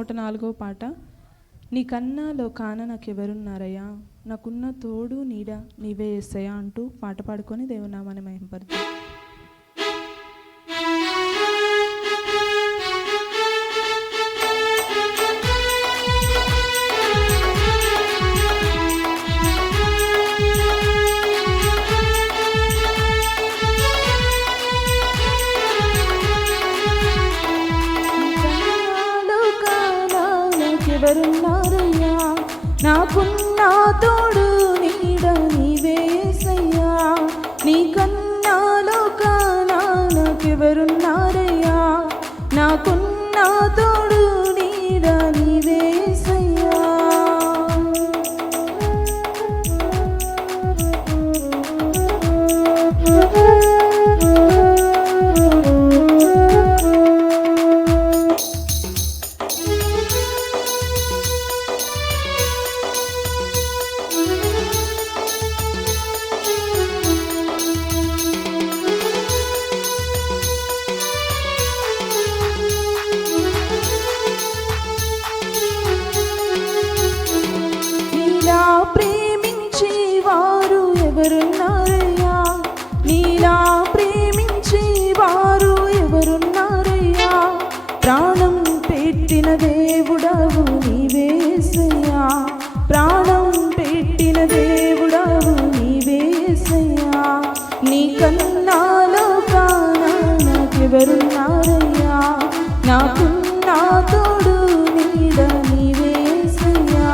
104వ పాట. నీకన్నా లోకాన నాకెవరున్నారయ్యా, నాకున్న తోడు నీడ నీవే యేసయ్యా అంటూ పాట పాడుకొని దేవుని నామాన్ని మహిమపరుద్దాం. ఎవరున్నారయ్యా, నాకున్న తోడు నీడ నీవే యేసయ్యా. నీకన్నా లోకాన నాకెవరున్నారయ్యా, నాకున్న తోడు నీడ నీవే యేసయ్యా. ఎవరున్నారయ్యా, నీలా ప్రేమించే వారు ఎవరున్నారయ్యా. ప్రాణం పెట్టిన దేవుడవు నీవే యేసయ్యా, ప్రాణం పెట్టిన దేవుడవు నీవే యేసయ్యా. నీకన్నా లోకాన నాకెవరున్నారయ్యా, నాకున్న తోడు నీడ నీవే యేసయ్యా.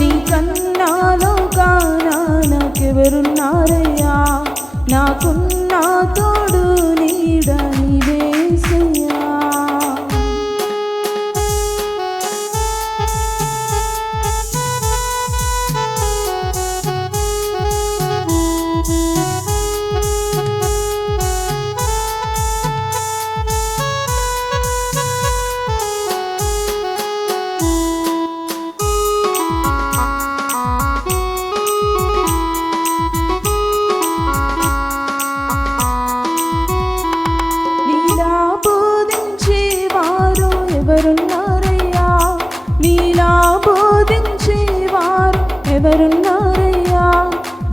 నీకన్నా లోకాన నాకెవరున్నారయ్యా, నాకున్న తోడు నీడ నీవే యేసయ్యా. ఎవరున్నారయ్యా, నీలా బోధించేవారు ఎవరున్నారయ్యా.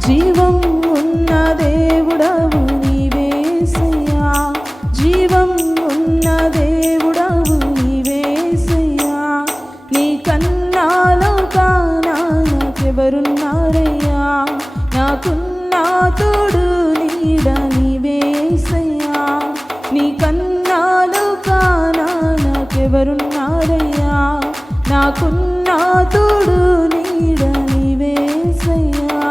జీవం ఉన్న దేవుడవు నీవే యేసయ్యా, జీవం ఉన్న దేవుడవు నీవే యేసయ్యా. నీకన్నా లోకాన నాకెవరున్నారయ్యా, నాకున్న తోడు నీడ నీవే యేసయ్యా. నీకన్నా లోకాన ఎవరున్నారయ్యా, నాకున్న తోడు నీడ నీవే యేసయ్యా.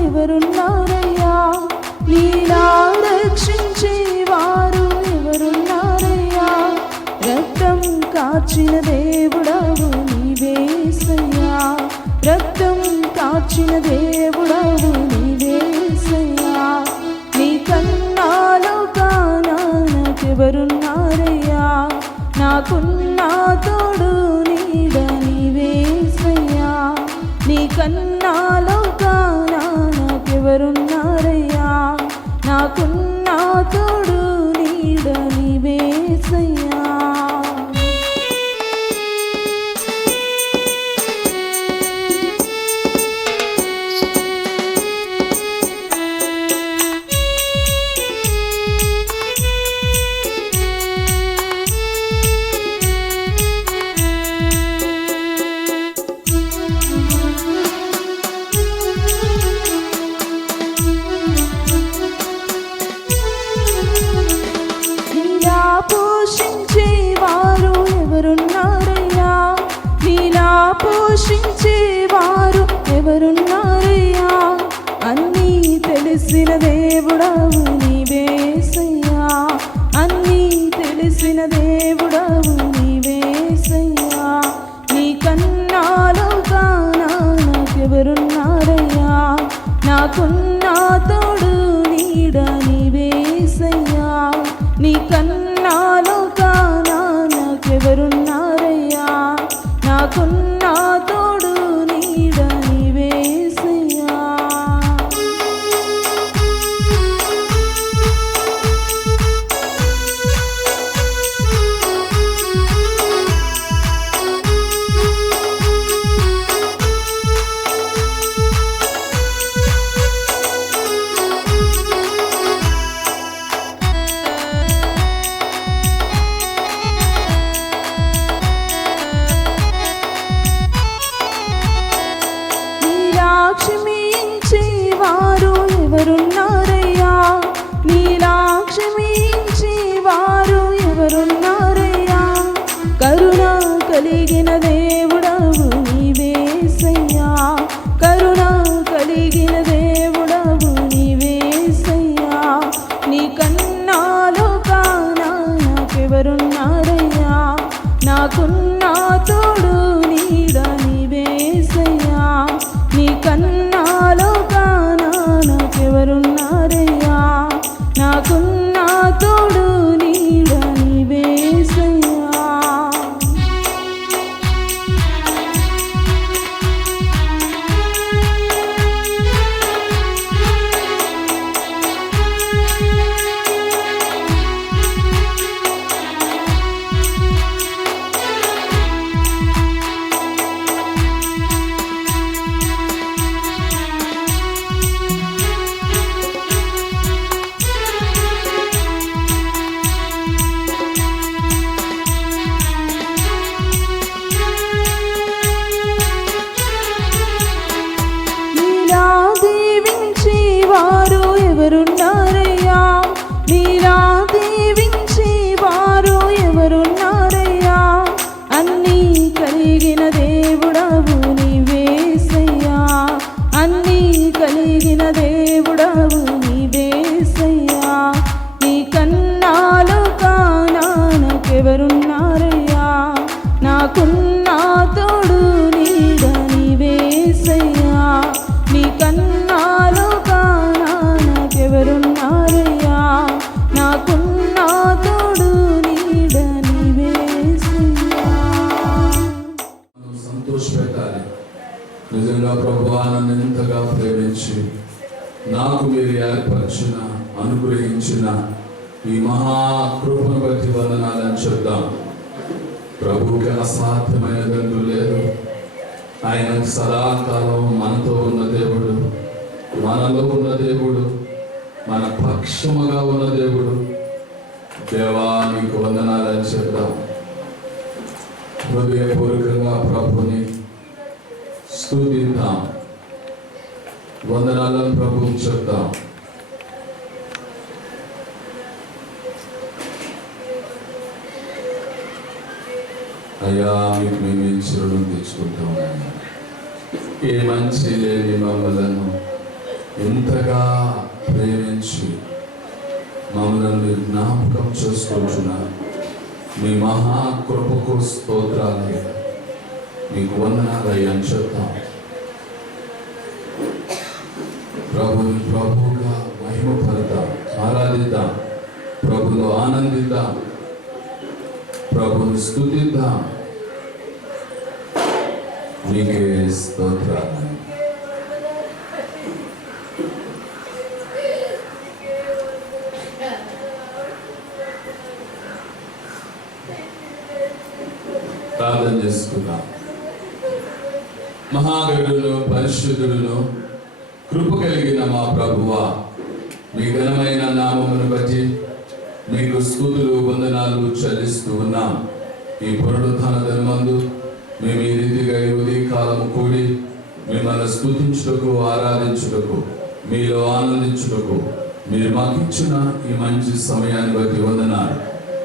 ఎవరున్నారయ్యా, నీలా రక్షించే వారు ఎవరున్నారయ్యా. రక్తం కార్చిన దేవుడవు నీవే యేసయ్యా, రక్తం కార్చిన దేవుడవు నీవే యేసయ్యా. నీకన్నా లోకాన నాకెవరున్నారయ్యా, నాకున్న తోడు నీడ నీవే యేసయ్యా. నీకన్నా లోకాన నాకెవరున్నారయ్యా, నాకున్న తోడు నీడ నీవే యేసయ్యా. నీ కన్నాలో కానా నాకెవరున్నారయ్యా, నాకున్న తోడు నీడ నీవేసయ్యా. నీలాక్షమించి వారు ఎవరున్నారయ్యా, నీలాక్షమించి వారు ఎవరున్నారయ్యా, కరుణ కలిగిన దేవుడవు నీవేసయ్యా, కరుణ కలిగిన దేవుడవు నీవేసయ్యా. నీ కన్నాలో కానా నాకెవరున్నారయ్యా, నాకున్న తోడు నీడ నీవేసయ్యా. నీ కన్నాలో కానా నాకెవరున్నారయ్యా, నాకున్న తోడు నీడ నీవేసయ్యా. నీలా దీవించి వారు ఎవరున్నారయ్యా, నీలా దీవించి వారు ఎవరున్నారయ్యా, అన్నీ కలిగిన దేవుడవు నీవేసయ్యా, అన్నీ కలిగిన దేవుడవు నీవేసయ్యా. నీ కన్నాలో కానా నాకెవరున్నారయ్యా, నాకున్న తోడు నీడ నీవేసయ్యా. నీ కన్నాలో కానా నాకెవరున్నారయ్యా, నాకున్న తోడు నీడ నీవేసయ్యా. సంతోషపెట్టాలి. నిజంగా ప్రభువా, నన్ను ఎంతగా ప్రేమించి నాకు మీరు ఏర్పరిచిన అనుగ్రహించిన ఈ మహాకృపను బట్టి వందనాలని చెప్తాం. ప్రభువుకి అసాధ్యమైనదంటూ లేదు. ఆయన సదాకాలం మనతో ఉన్న దేవుడు, మనలో ఉన్న దేవుడు, మన పక్షముగా ఉన్న దేవుడు. దేవా, నీకు వందనాలని చెప్తాం. హృదయపూర్వకంగా ప్రభుని స్తుతిద్దాం, వందనాలను ప్రభువు చెప్తాం. అయ్యా, మీకు మేము ఇచ్చులను తెచ్చుకుంటాం. ఏ మంచి లేని మమ్మలను ఎంతగా ప్రేమించి మమ్మల్ని జ్ఞాపకం చేసుకుంటున్నారు. మీ మహాకృపకు స్తోత్రాలు, మీకు వందనాలయ్యా అని చెప్తాం. ప్రభుని ప్రభువుగా మహిమపడతాం, ఆరాధిద్దాం, ప్రభులో ఆనందిద్దాం, ప్రభుని స్తుతిద్దాం. మీకే స్తోత్రాలు. ప్రార్థన చేసుకుందాం. మహాగణుడు, పరిశుద్ధుడును, కృప కలిగిన మా ప్రభువా, మీ ఘనమైన నామమును బట్టి మీకు స్తుతులు వందనాలు చెల్లిస్తూ ఉన్నాం. ఈ పునరుత్థాన దినమందు మేము ఈ రీతిగా ఈ ఉదయకాలము కూడి మిమ్మల్ని స్తుతించుటకు, ఆరాధించుటకు, మీలో ఆనందించుటకు మీరు మాకు ఇచ్చిన ఈ మంచి సమయాన్ని బట్టి వందనాలు.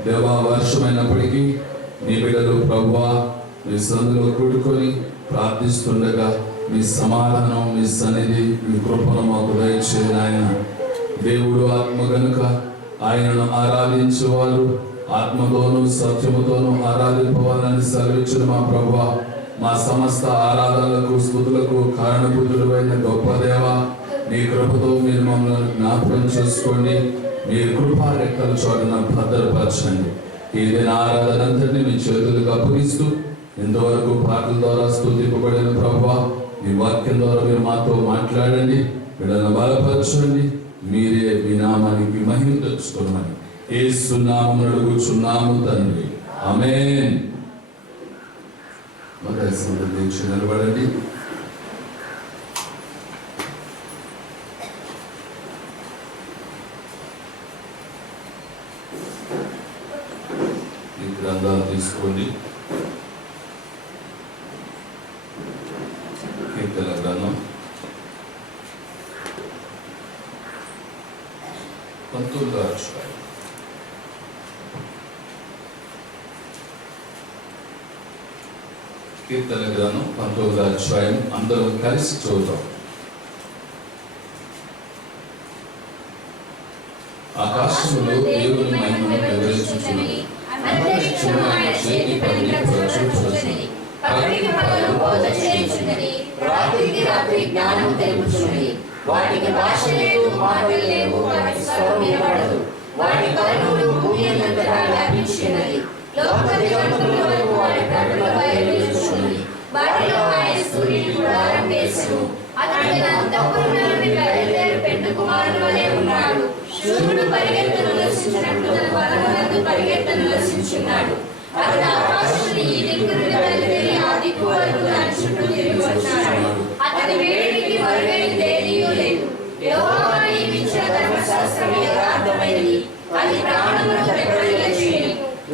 దేవా, వర్షమైనప్పటికీ నీ బిడ్డలు ప్రభువా మీ సందులో కూడుకొని ప్రార్థిస్తుండగా మీ సమాధానం, మీ సన్నిధి, మీ కృపను మాకు దయచేయండి. ఆయన దేవుడు ఆత్మ గనుక ఆయనను ఆరాధించేవారు ఆత్మతోనూ సత్యముతోనూ ఆరాధింపవాలని సెలవిచ్చిన మా ప్రభువా, మా సమస్త ఆరాధనలకు, స్తుతులకు కారణభూతుడైన గొప్ప దేవ, నీ కృపతో మీరు మమ్మల్ని జ్ఞాపకం చేసుకోండి. మీరు కృపా రెక్కల చోటున భద్రపరచండి. ఈ దిన ఆరాధనంతటిని మీ చేతులకు అప్పగిస్తూ ఇంతవరకు పాటల ద్వారా స్తుతింపబడిన ప్రభువా, మీ వాక్యం ద్వారా మీరు మాతో మాట్లాడండి, వీళ్ళను బలపరచండి. మీరే మీ నామానికి మహిమ తెచ్చుకోమని యేసు నామమున అడుగుచున్నాము తండ్రి, ఆమేన్. మొదటి సందర్శించి నిలబడండి. ఈ గ్రంథాలు తీసుకోండి. కీర్తన గ్రంథం 19వ అధ్యాయం. కీర్తన గ్రంథం 19వ అధ్యాయం అందరం కలిసి చూద్దాం. ఆకాశములో దేవుని మహిమను వివరించుచున్నది, అంతరిక్షము ఆయన చేతి పనిని ప్రచురించుచున్నది. పగటికి పగలు బోధ చేయుచున్నది, రాత్రికి రాత్రి జ్ఞానం తెలుపుచున్నది. వాటికి భాష లేదు, మాటలు లేవు, వాటి స్వరం వినబడదు. వాటి కర్ణులు భూమి అంతటా వ్యాపించినది, లోక దిగంతముల వరకు వాటి ప్రకటన బయలుదేరుచున్నది. వాటిలో ఆయన సూర్యుని గుడారం వేసెను, అతడు అంతఃపురముల నుండి బయలుదేరు పెండ్లి కుమారుని వలె ఉన్నాడు. శూరుడు పరిగెత్తను లసించినట్లు తన వరమునందు పరిగెత్తను లసించున్నాడు. అతడు ఆకాశముని ఈ దిక్కు నుండి బయలుదేరి ఆ దిక్కు వరకు దాని చుట్టూ తిరిగి వచ్చాడు. అతని వేడికి మరుగైనది ఏదీయూ లేదు. యెహోవా నియమించిన ధర్మశాస్త్రము యథార్థమైనది, అది ప్రాణమును ప్రకటించును.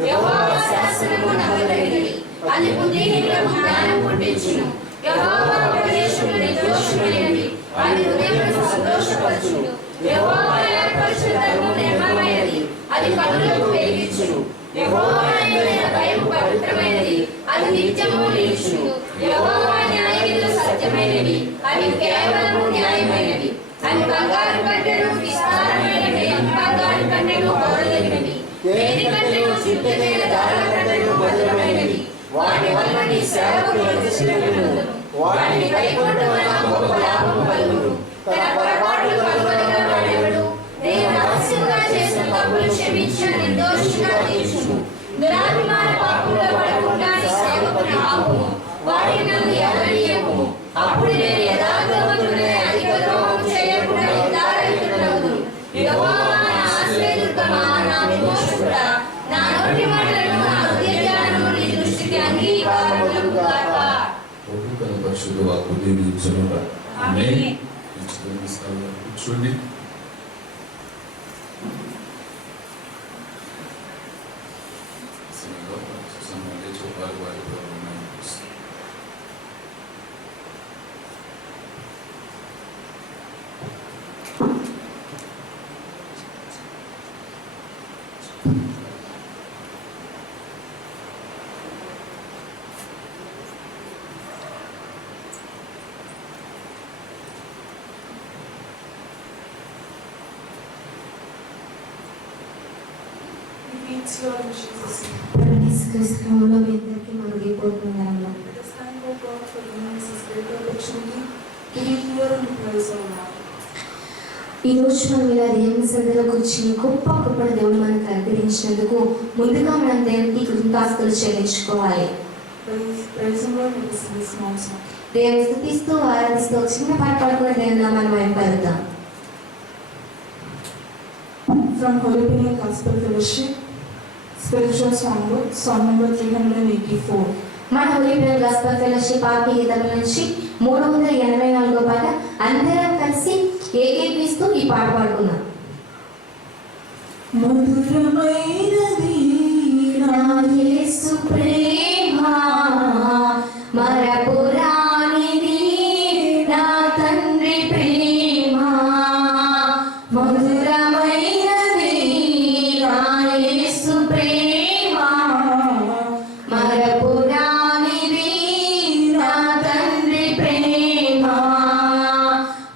యెహోవా శాసనము నమ్మదగినది, అది బుద్ధిహీనులకు జ్ఞానం పుట్టించును. యెహోవా ఉపదేశము నిర్దోషమైనది, అది హృదయమును సంతోషపరచును. యెహోవా ఏర్పరచిన ధర్మము నిర్మలమైనది, అది కన్నులకు వెలిగించును. యెహోవా యందు భయము పవిత్రమైనది, అది నిత్యము నిలుచును. యెహోవా న్యాయవిధులు సత్యమైనవి, అవి కేవలము న్యాయమైనవి. అవి బంగారు కంటెను విస్తారమైనవి, బంగారు కంటెను పౌరదగినవి. వేది కంటెను శుద్ధమైన దారుల కంటెను భద్రమైనవి. వాటి వల్ల నీ సేవకులు రక్షించబడును. వాటిని కైకొనడం వలన గొప్ప లాభము కలుగును. తన పొరపాట్లు కనుగొనగల వాడెవడు? నేను రహస్యంగా చేసిన తప్పులు క్షమించిన నిర్దోషిగా తీర్చును. దురాభిమాన పాపంలో పడకుండా నీ సేవకుని ఆపుము. వాటిని నన్ను ఎవరియ్యకుము. అప్పుడు నేను యథార్థవంతుడై అధిక ద్రోహం చేయకుండా యథార్థవంతుడను. యెహోవా నా ఆశ్రయదుర్గమా, నా విమోచకుడా, నా నోటి మాటలను నా హృదయ ధ్యానము నీ దృష్టికి అంగీకారములకు గాక. ప్రభు తన పరిశుద్ధ వాక్కు దీవించునుగాక. ఆమేన్. కూర్చోండి. క్రీస్తులో మీ అందరికీ మరుగైపోతున్నాను. ఈ రోజు మనం ఇలా దేవుని సన్నిధిలోకి వచ్చి గొప్ప గొప్ప దేవుడు మనకు అనుగ్రహించినందుకు ముందుగా మనం దేవునికి కృతజ్ఞతలు చెల్లించుకోవాలి. దేవుని స్తుతిస్తూ ఆరాధిస్తూ చిన్న పాట పాడుకున్న దేవుని నామాన్ని మహిమపరుద్దాం. From Holy Penny Gospel Fellowship, Spiritual Songbook, Song number 384. మన హోలీ ప్రేయర్ గాస్పెల్ ఫెలోషిప్ ఆత్మీయ గీతముల నుంచి 384వ పాట అందరం కలిసి ఏకీపిస్తూ ఈ పాట పాడుకుందాం. మధురమైనది నా యేసు ప్రేమ మరపురానిది, నా తండ్రి ప్రేమ మధురమైనది, నా యేసు ప్రేమ మరపురానిది, నా తండ్రి ప్రేమ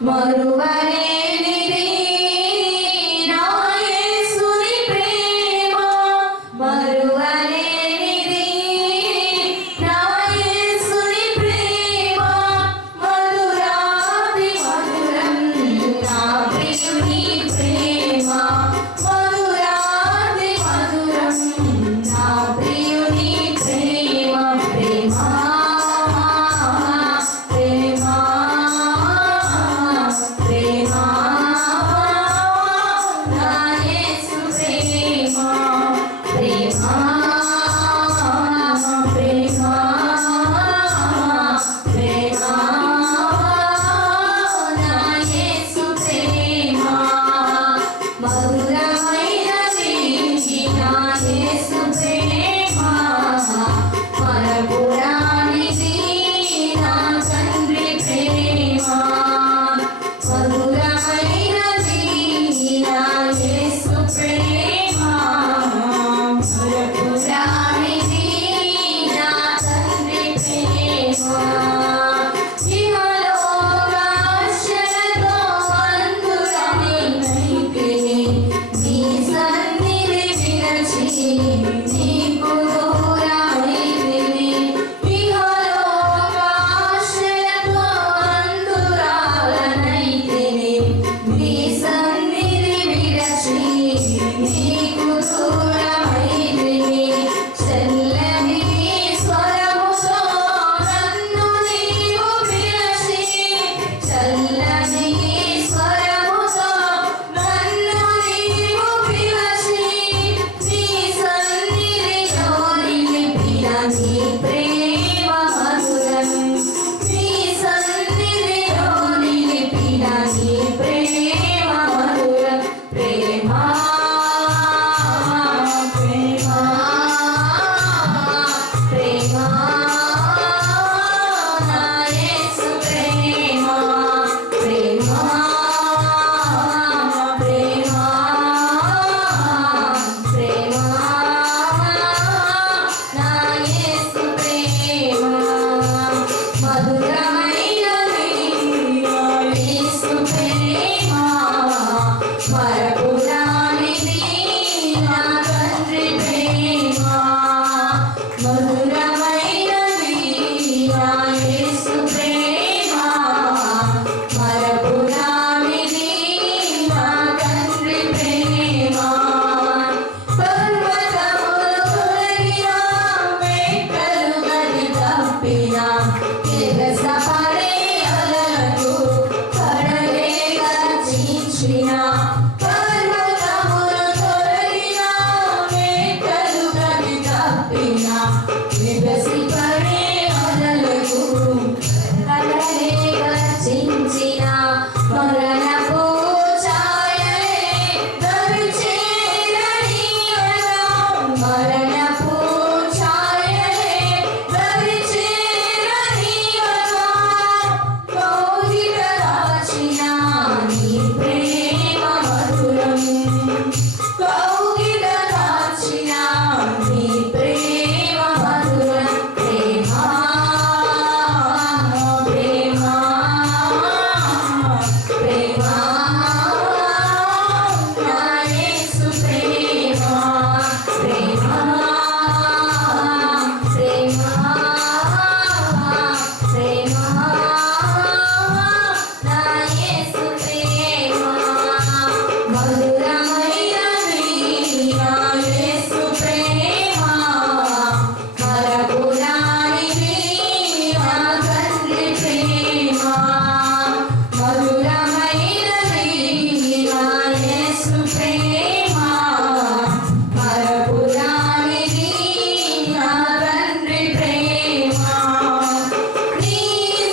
మరువలేనిది, నా యేసుని ప్రేమ మరువలేనిది, నీకు దూరమైతిని ఇహలోకాశలతో అంతురాలనైతిని నీ సన్నిధి విడచి నీకు దూరమైతిని చల్లని స్వరముతో నన్ను నీవు పిలచి చల్లని స్వరముతో నన్ను నీవు పిలచి నీ సన్నిధిలో నిలిపిన నీ ప్రేమ మధురం నీ సన్నిధిలో నిలిపిన నీ ప్రేమ మధురం ప్రేమ ప్రేమ ప్రేమ నా యేసు ప్రేమ ప్రేమ ప్రేమ ప్రేమ నా యేసు ప్రేమ మధురమైనది నా యేసు ప్రేమ మరపురానిది నా తండ్రి ప్రేమ మధురమైనది నా యేసు ప్రేమ మరపురానిది నా తండ్రి ప్రేమ పర్వతములు తొలగినా మెట్టలు గది తప్పినా ఎగసపడే అలలకు కడలే గర్జించినా పర్వతములు తొలగినా మెట్టలు గది తప్పినా ఎగసిపడే అలలకు కడలే గర్జించినా మరణపు ఛాయలే దరిచేరనీయగా మరణపు ఛాయలే దరిచేరనీయగా కౌగిట దాచిన నీ ప్రేమ మధురం కౌగిట దాచిన నీ ప్రేమ మధురం ప్రేమ ప్రేమ ప్రేమ నా యేసు ప్రేమ ప్రేమ ప్రేమ ప్రేమ నా యేసు ప్రేమ మధురమైనది నా యేసు ప్రేమ మరపురానిది నా తండ్రి ప్రేమ మధురమైనది నా యేసు ప్రేమ మరపురానిది నా తండ్రి ప్రేమ నీ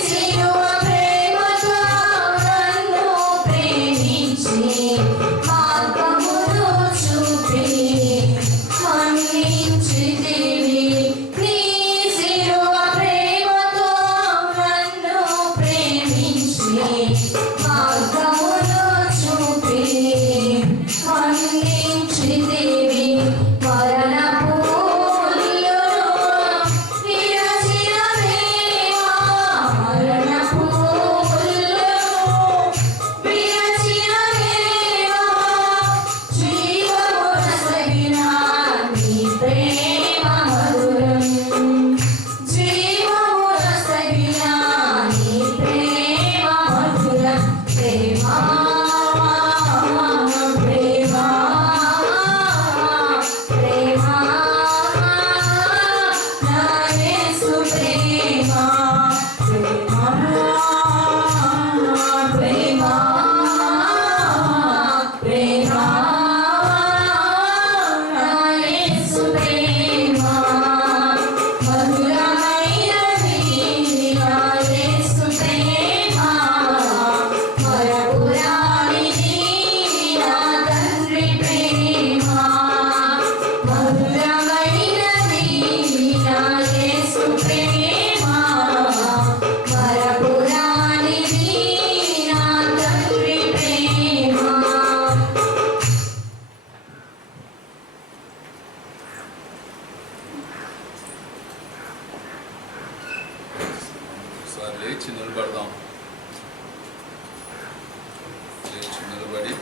శిలువ ప్రేమతో నన్ను ప్రేమించి మార్గమును చూపి మన్నించితివి నీ శిలువ ప్రేమతో నన్ను ప్రేమించి మార్గమును చూపి మన్నించితివి మరణపు ముళ్ళును విరచిన ప్రేమ మరణపు ముళ్ళును విరచిన ప్రేమ జీవమునసగిన నీ ప్రేమ మధురం జీవమునసగిన నీ ప్రేమ మధురం ప్రేమ ప్రేమ ప్రేమ నా యేసు ప్రేమ ప్రేమ ప్రేమ ప్రేమ నా యేసు ప్రేమ మధురమైనది నా యేసు ప్రేమ మరపురానిది నా తండ్రి ప్రేమ మధురమైనది నా యేసు ప్రేమ మరపురానిది నా తండ్రి ప్రేమ ఒకసారి లేచి నిలబడదాం. లేచి నిలబడి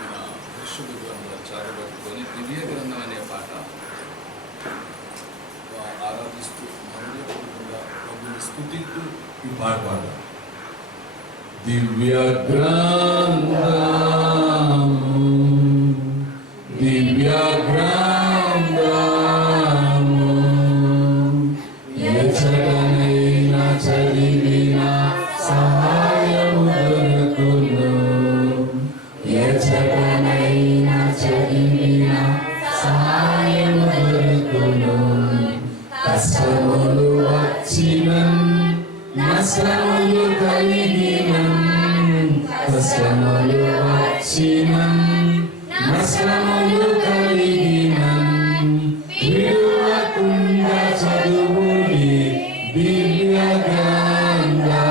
మన పరిశుద్ధ గ్రంథాలు చారబట్టుకొని దివ్య గ్రంథం అనే పాట ఆరాధిస్తూ మరణపూర్వకంగా ప్రభుని స్తుతిస్తూ ఈ పాట పాడాలి. దివ్య గ్రంథము దివ్య గ్రంథము ఎచటనైనా చదివిన సహాయము దొరుకును ఎచటనైనా చదివిన సహాయము దొరుకును కష్టములు వచ్చినన్ నష్టములు కలిగినన్ కష్టములు వచ్చినన్ నష్టములు కలిగినన్ విడువకుండా చదువుడి దివ్య గ్రంథము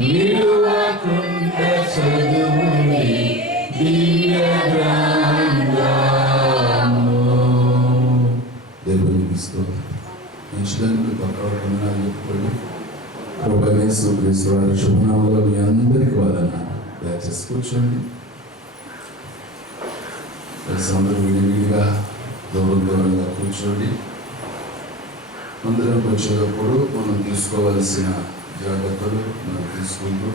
విడువకుండా చదువుడి దివ్య గ్రంథము. దేవునికి స్తోత్రం. మంచిదానికి పక్కన చెప్పుకోండి. ప్రభుయేసు క్రీస్తు వారి శుభనామంలో మీ అందరికీ వందనాలు. దయచేసి కూర్చోండి. అందరూ విడివిడిగా దూరంగా కూర్చోండి. అందరం వచ్చేటప్పుడు మనం తీసుకోవాల్సిన జాగ్రత్తలు మనం తీసుకుంటూ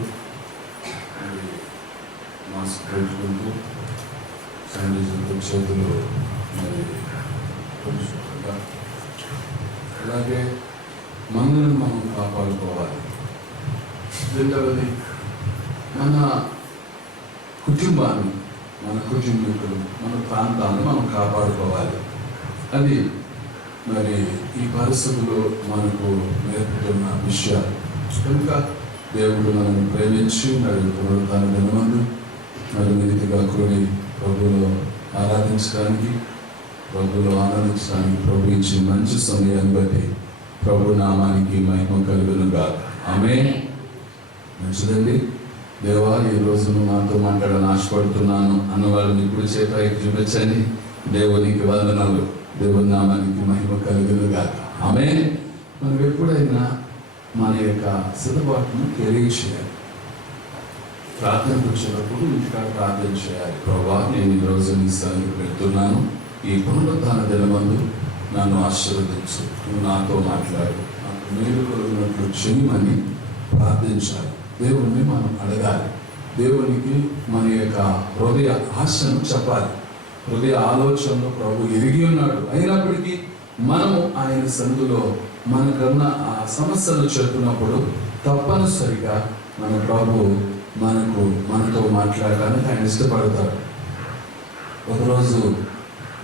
మాస్క్ పెట్టుకుంటూ శానిటైజర్తో చేతులు మరి పరిశుభ్రంగా అలాగే మనల్ని మనం కాపాడుకోవాలి. రెండవది మన కుటుంబాన్ని మన కుటుంబీకులు మన ప్రాంతాన్ని మనం కాపాడుకోవాలి. అది మరి ఈ పరిస్థితులు మనకు నేర్పుతున్న విషయాలు. కనుక దేవుడు మనల్ని ప్రేమించి మరి పునరుద్ధాన దినమందు మరి నీతిగా కూడి ప్రభువులో ఆరాధించడానికి ప్రభువులో ఆనందించడానికి ప్రభు ఇచ్చిన మంచి సమయాన్ని బట్టి ప్రభు నామానికి మహిమ కలుగునుగా. ఆమేన్. మంచిదండి. దేవా ఈ రోజు నువ్వు నాతో మాట్లాడాలని ఆశపడుతున్నాను అన్నవాళ్ళు ఇప్పుడు చేత చూపించండి. దేవునికి వందనాలు. దేవుని నామానికి మహిమ కలుగునుగా. ఆమేన్. మనం ఎప్పుడైనా మన యొక్క సిద్ధపాటును తెలియచేయాలి. ప్రార్థనకు వచ్చినప్పుడు ఇంటికాడ ప్రార్థన చేయాలి. ప్రభా నేను ఈరోజు నీ సన్నిధికి వెళ్తున్నాను. ఈ పునరుద్ధాన దినమందు నన్ను ఆశీర్వదించు. నువ్వు నాతో మాట్లాడు. నాకు మేలు కలుగునట్లు చేయమని ప్రార్థించాలి. దేవుణ్ణి మనం అడగాలి. దేవునికి మన యొక్క హృదయ ఆశను చెప్పాలి. హృదయ ఆలోచనలో ప్రభు ఎరిగి ఉన్నాడు. అయినప్పటికీ మనము ఆయన సందులో మనకన్నా ఆ సమస్యను చెప్పినప్పుడు తప్పనిసరిగా మన ప్రభు మనతో మాట్లాడడానికి ఆయన ఇష్టపడతాడు. ఒకరోజు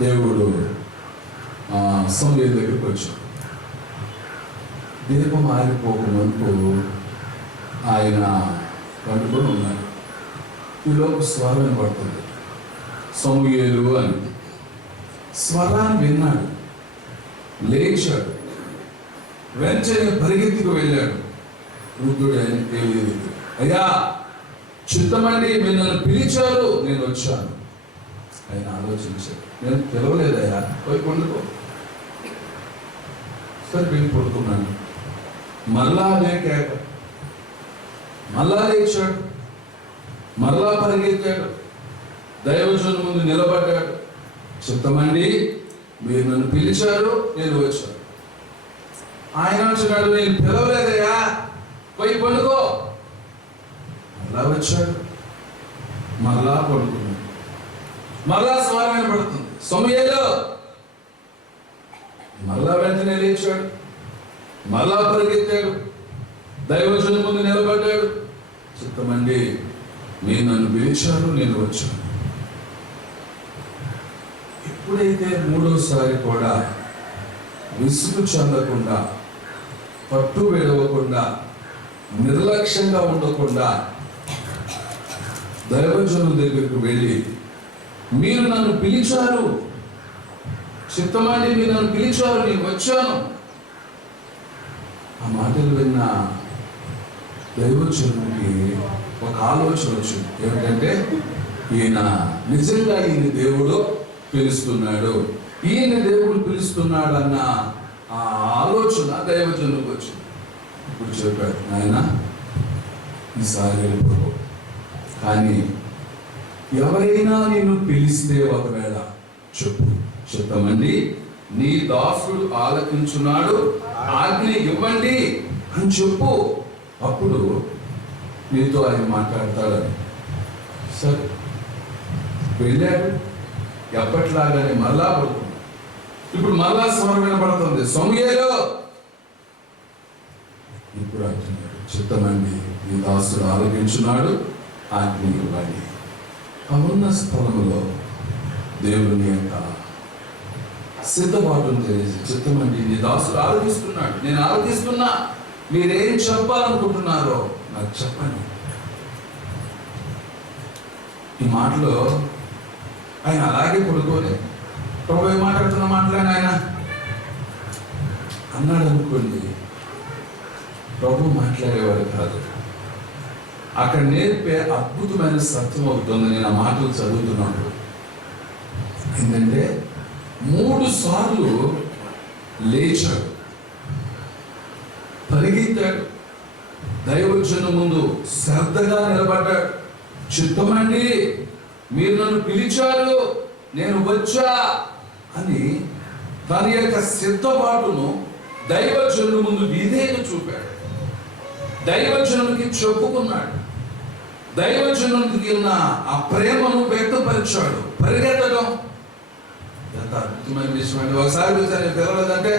దేవుడు సమూయేలు దగ్గరికి వచ్చాడు. దీపం ఆరిపోకముందు ఆయన పండుకొని ఉన్నాడు. ఈలోపు స్వరం పడుతుంది, సమూయేలు అని. స్వరాన్ని విన్నాడు, లేచాడు, వెంటనే పరిగెత్తుకు వెళ్ళాడు. వృద్ధుడు ఆయన దేవుడి అయ్యా చిత్తమండి మీరు నన్ను పిలిచారు, నేను వచ్చాను. ఆయన ఆలోచించాడు, నేను పిలవలేదయ్యా, పోయి పండుకో. సరే వెళ్ళి పడుకున్నాను. మళ్ళా అదే కేక, మళ్ళా లేచాడు, మరలా పరిగెత్తాడు, దైవజనుల ముందు నిలబడ్డాడు. చిత్తమండి మీరు నన్ను పిలిచారు, నేను వచ్చాను. ఆయన అంటున్నాడు, నేను పిలవలేదయ్యా, పోయి పండుకో. మళ్ళా వచ్చాడు, మరలా పడుకున్నాడు. మరలా స్వరం పడుతుంది, సమూయేలు. మరలా వెంటనే లేచాడు, మరలా పరిగెత్తాడు, దైవజనుల ముందు నిలబడ్డాడు. చిత్తమండి మీరు నన్ను పిలిచారు, నేను వచ్చాను. ఎప్పుడైతే మూడోసారి కూడా విసుగు చెందకుండా, పట్టు విడవకుండా, నిర్లక్ష్యంగా ఉండకుండా దైవజనుల దగ్గరకు వెళ్ళి మీరు నన్ను పిలిచారు, చిత్తమండి మీరు నన్ను పిలిచారు, నేను వచ్చాను. ఆ మాటలు విన్న దైవజనుడికి ఒక ఆలోచన వచ్చింది. ఏమిటంటే ఈయన నిజంగా ఈయన దేవుడు పిలుస్తున్నాడు, ఈయన దేవుడు పిలుస్తున్నాడు అన్న ఆ ఆలోచన దైవజనుడికి వచ్చింది. ఇప్పుడు చెప్పాడు, నాయన ఈసారి వెళ్ళిపో, కానీ ఎవరైనా నిన్ను పిలిస్తే ఒకవేళ చెప్పు, చిత్తమండి నీ దాసుడు ఆలకించున్నాడు, ఆజ్ఞ ఇవ్వండి అని చెప్పు. అప్పుడు నీతో ఆయన మాట్లాడతాడని. సరే వెళ్ళాడు, ఎప్పట్లాగానే మరలా పడుకున్నాడు. ఇప్పుడు మరలా స్వరం వినపడుతుంది, సమూయేలు. ఇప్పుడు అంటున్నాడు, చిత్తమండి నీ దాసుడు ఆలకించున్నాడు, ఆజ్ఞ ఇవ్వండి. ఆ ఉన్న స్థలంలో దేవుని యొక్క సిద్ధపాటును తెలియజేసి, చిత్తమండి నీ దాసుడు ఆలకిస్తున్నాడు, నేను ఆలకిస్తున్నా, మీరేం చెప్పాలనుకుంటున్నారో నాకు చెప్పండి. ఈ మాటలో ఆయన అలాగే పడుకోలే, ప్రభు ఏం మాట్లాడుతున్న మాటలని ఆయన అన్నాడు అనుకోండి, ప్రభు మాట్లాడేవాడు కాదు. అక్కడ నేర్పే అద్భుతమైన సత్యం అవుతుంది. నేను ఆ మాటలు చదువుతున్నాడు ఏంటంటే 3 సార్లు లేచాడు, పరిగెత్తాడు, దైవజనం ముందు శ్రద్ధగా నిలబడ్డాడు. చిత్తమండి మీరు నన్ను పిలిచారు, నేను వచ్చా అని తన యొక్క సిద్ధపాటును దైవజనుల ముందు విధేయత చూపాడు. దైవజనునికి చెప్పుకున్నాడు, దైవజనునికి ఉన్న ఆ ప్రేమను వ్యక్తపరిచాడు. పరిగెత్తడం ఎంత అద్భుతమైన విషయం అండి. ఒకసారి నేను పిలవలేదంటే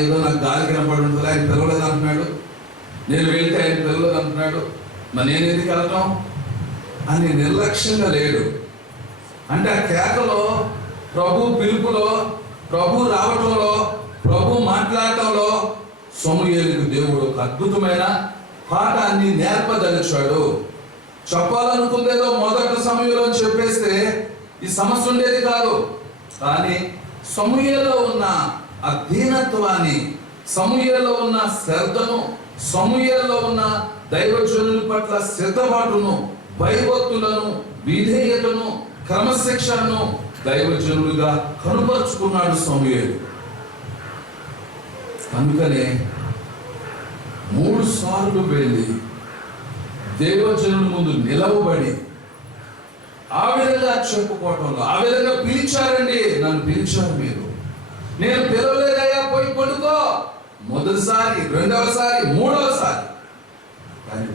ఏదో నాకు గాలి కనపడి ఉంటుంది, ఆయన పిలవలేదు అంటున్నాడు, నేను వెళ్తే ఆయన పిలవలేదు అంటున్నాడు, మరి నేను ఎందుకు వెళ్ళటం అని నిర్లక్ష్యంగా లేడు. అంటే ఆ కేకలో, ప్రభు పిలుపులో, ప్రభు రావటంలో, ప్రభు మాట్లాడటంలో సమూయేలుకు దేవుడు ఒక అద్భుతమైన పాఠాన్ని నేర్పదలిచాడు. చెప్పాలనుకుందేదో మొదటి సమయంలో చెప్పేస్తే ఈ సమస్య ఉండేది కాదు. కానీ సమూయేలులో ఉన్న ఆ దీనత్వాన్ని, సమూయేలులో ఉన్న శ్రద్ధను, సమూయేలులో ఉన్న దైవజనుల పట్ల సిద్ధపాటును, భయభక్తులను, విధేయతను, క్రమశిక్షణను దైవజనులుగా కనుపరుచుకున్నాడు సమూయేలు. అందుకనే 3 సార్లు వెళ్ళి దైవజనుల ముందు నిలవబడి ఆ విధంగా చెప్పుకోవటంలో, ఆ విధంగా పిలిచారండి, నన్ను పిలిచారు మీరు, నేను పిలవలేదయ్యా పోయి పడుకో, మొదటిసారి, రెండవసారి, మూడవసారి. కానీ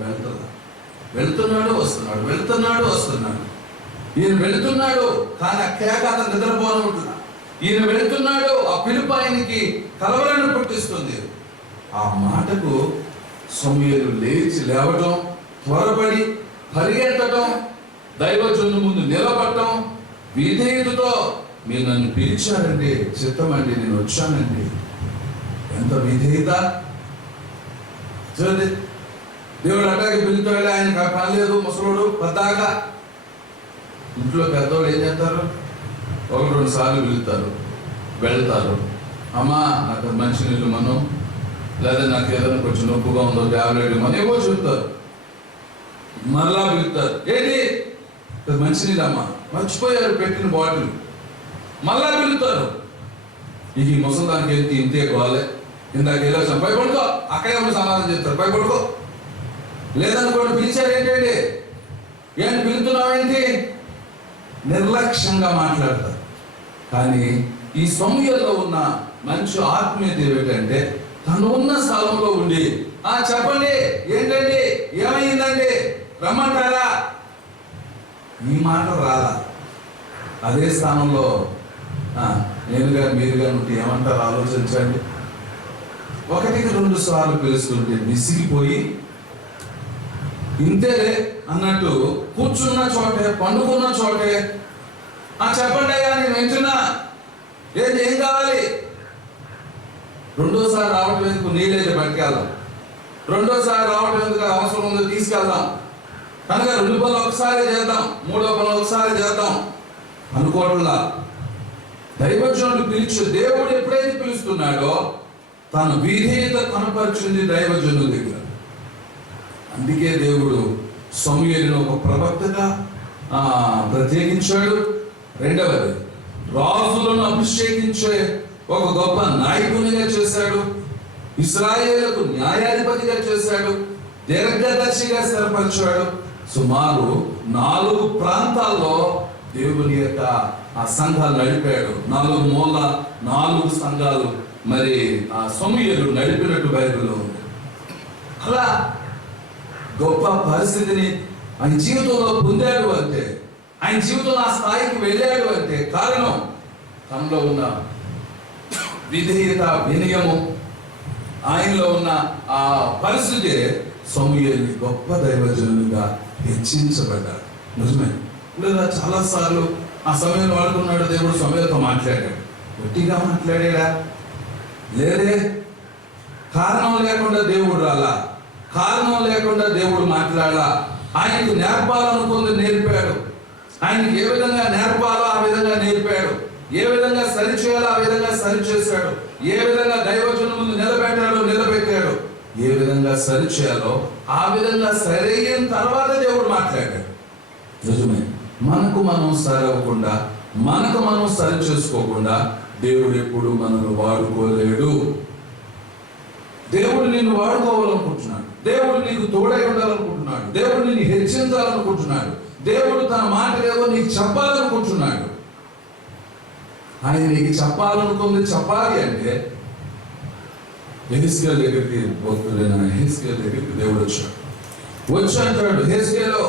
వెళ్తున్నాడు వస్తున్నాడు, వెళ్తున్నాడు వస్తున్నాడు. ఈయన వెళుతున్నాడు కానీ ఆ కేక అతను నిద్రపోను ఉంటున్నా. ఈయన వెళుతున్నాడు, ఆ పిలుపు ఆయనకి కలవరాన్ని పుట్టిస్తుంది. ఆ మాటకు సమూయేలు లేవటం, త్వరపడి పరిగెత్తడం, దైవజనుల ముందు నిలబడటం, విధేయతతో మీరు నన్ను పిలిచారండి, చిత్తమండి నేను వచ్చానండి. ఎంత విధేయత చూడండి. దేవుడు అట్టాగే పిలుతాడు, ఆయన పని లేదు, ముసలోడు పెద్దాగా. ఇంట్లో పెద్దవాళ్ళు ఏం చేస్తారు, 1-2 సార్లు పిలుస్తారు, వెళ్తారు, అమ్మా నాకు మంచి నీళ్ళు మనం, లేదా నాకు ఏదైనా కొంచెం నొప్పుగా ఉందో ట్యాబ్లెట్ మనం ఏవో చెప్తారు. మరలా పిలుస్తారు, ఏంటి మంచినీళ్ళు అమ్మా, మర్చిపోయారు పెట్టిన బాటిల్, మళ్ళా పిలుస్తారు. ఇక ఈ ముసలానికి వెళ్తే ఇంతే కావాలి, ఇందాక ఎలా భయపడుకో, అక్కడే ఉన్న సమాధానం చెప్తారు, భయపడుకో. లేదనుకోండి పిలిచారు, ఏంటండి ఏంటి పిలుతున్నావేంటి, నిర్లక్ష్యంగా మాట్లాడతారు. కానీ ఈ సమూయేలులో ఉన్న మంచి ఆత్మీయత ఏమిటంటే తను ఉన్న స్థలంలో ఉండి చెప్పండి ఏంటండి, ఏమైందండి, రమ్మంటారా, ఈ మాట రాలా. అదే స్థానంలో నేనుగా మీరుగా ఉంటే ఏమంటారు ఆలోచించండి. 1-2 సార్లు పిలుస్తుంటే విసిగిపోయి ఇంతేలే అన్నట్టు కూర్చున్న చోటే, పండుకున్న చోటే చెప్పండి అయ్యా నేను వింటున్నా, ఏం కావాలి. 2వ సారి రావటం ఎందుకు, నీళ్ళేది పట్టుకెళ్దాం, 2వ సారి రావటం ఎందుకు, అవసరం ఉందో తీసుకెళ్దాం, కనుక 2 పనులు ఒకసారి చేద్దాం, 3వ పనులు ఒకసారి చేద్దాం అనుకోవట్లా. దైవజనుడు పిలిచే దేవుడు ఎప్పుడైతే పిలుస్తున్నాడో తను విధేయత కనపరిచింది దైవజనుల దగ్గర. అందుకే దేవుడు సమూయేలును ఒక ప్రవక్తగా ప్రత్యేకించాడు. రెండవది, రాజులను అభిషేకించే ఒక గొప్ప నాయకునిగా చేశాడు. ఇశ్రాయేలుకు న్యాయాధిపతిగా చేశాడు. దీర్ఘదర్శిగా స్థిరపరిచాడు. సుమారు 4 ప్రాంతాల్లో దేవుని యొక్క ఆ సంఘాలు నడిపాడు. 4 మూల 4 సంఘాలు మరి ఆ సమూయేలు నడిపినట్టు బైబిల్లో ఉంది. అలా గొప్ప పరిస్థితిని ఆయన జీవితంలో పొందాడు అంటే, ఆయన జీవితంలో ఆ స్థాయికి వెళ్ళాడు అంటే కారణం తనలో ఉన్న విధేయత, వినయము, ఆయనలో ఉన్న ఆ పరిస్థితి సమూయేలుని గొప్ప దైవజనునిగా హెచ్చించబడ్డాడు. నిజమే. లేదా చాలా సార్లు ఆ సమయంలో వాడుకున్నాడు దేవుడు, సమయంతో మాట్లాడాడు. గట్టిగా మాట్లాడా? లేదే. కారణం లేకుండా దేవుడు రాలా, కారణం లేకుండా దేవుడు మాట్లాడాలా. ఆయనకు నేర్పాలనుకుంది నేర్పాడు. ఆయనకి ఏ విధంగా నేర్పాలో ఆ విధంగా నేర్పాడు. ఏ విధంగా సరిచేయాలో ఆ విధంగా సరిచేశాడు. ఏ విధంగా దైవజనుల ముందు నిలబెట్టాలో నిలబెట్టాడు. ఏ విధంగా సరిచేయాలో ఆ విధంగా సరైన తర్వాత దేవుడు మాట్లాడాడు. నిజమే. మనకు మనం సరవకుండా, మనకు మనం సరి చేసుకోకుండా దేవుడు ఎప్పుడు మనల్ని వాడుకోలేడు. దేవుడు నిన్ను వాడుకోవాలనుకుంటున్నాడు. దేవుడు నీకు తోడై ఉండాలనుకుంటున్నాడు. దేవుడు నిన్ను హెచ్చించాలనుకుంటున్నాడు. దేవుడు తన మాట ఏదో నీకు చెప్పాలనుకుంటున్నాడు. ఆయన నీకు చెప్పాలనుకుంది చెప్పాలి అంటే యెహెజ్కేలు దగ్గరికి భక్తుడైన యెహెజ్కేలు దగ్గరికి దేవుడు వచ్చి అంటాడు, యెహెజ్కేలు,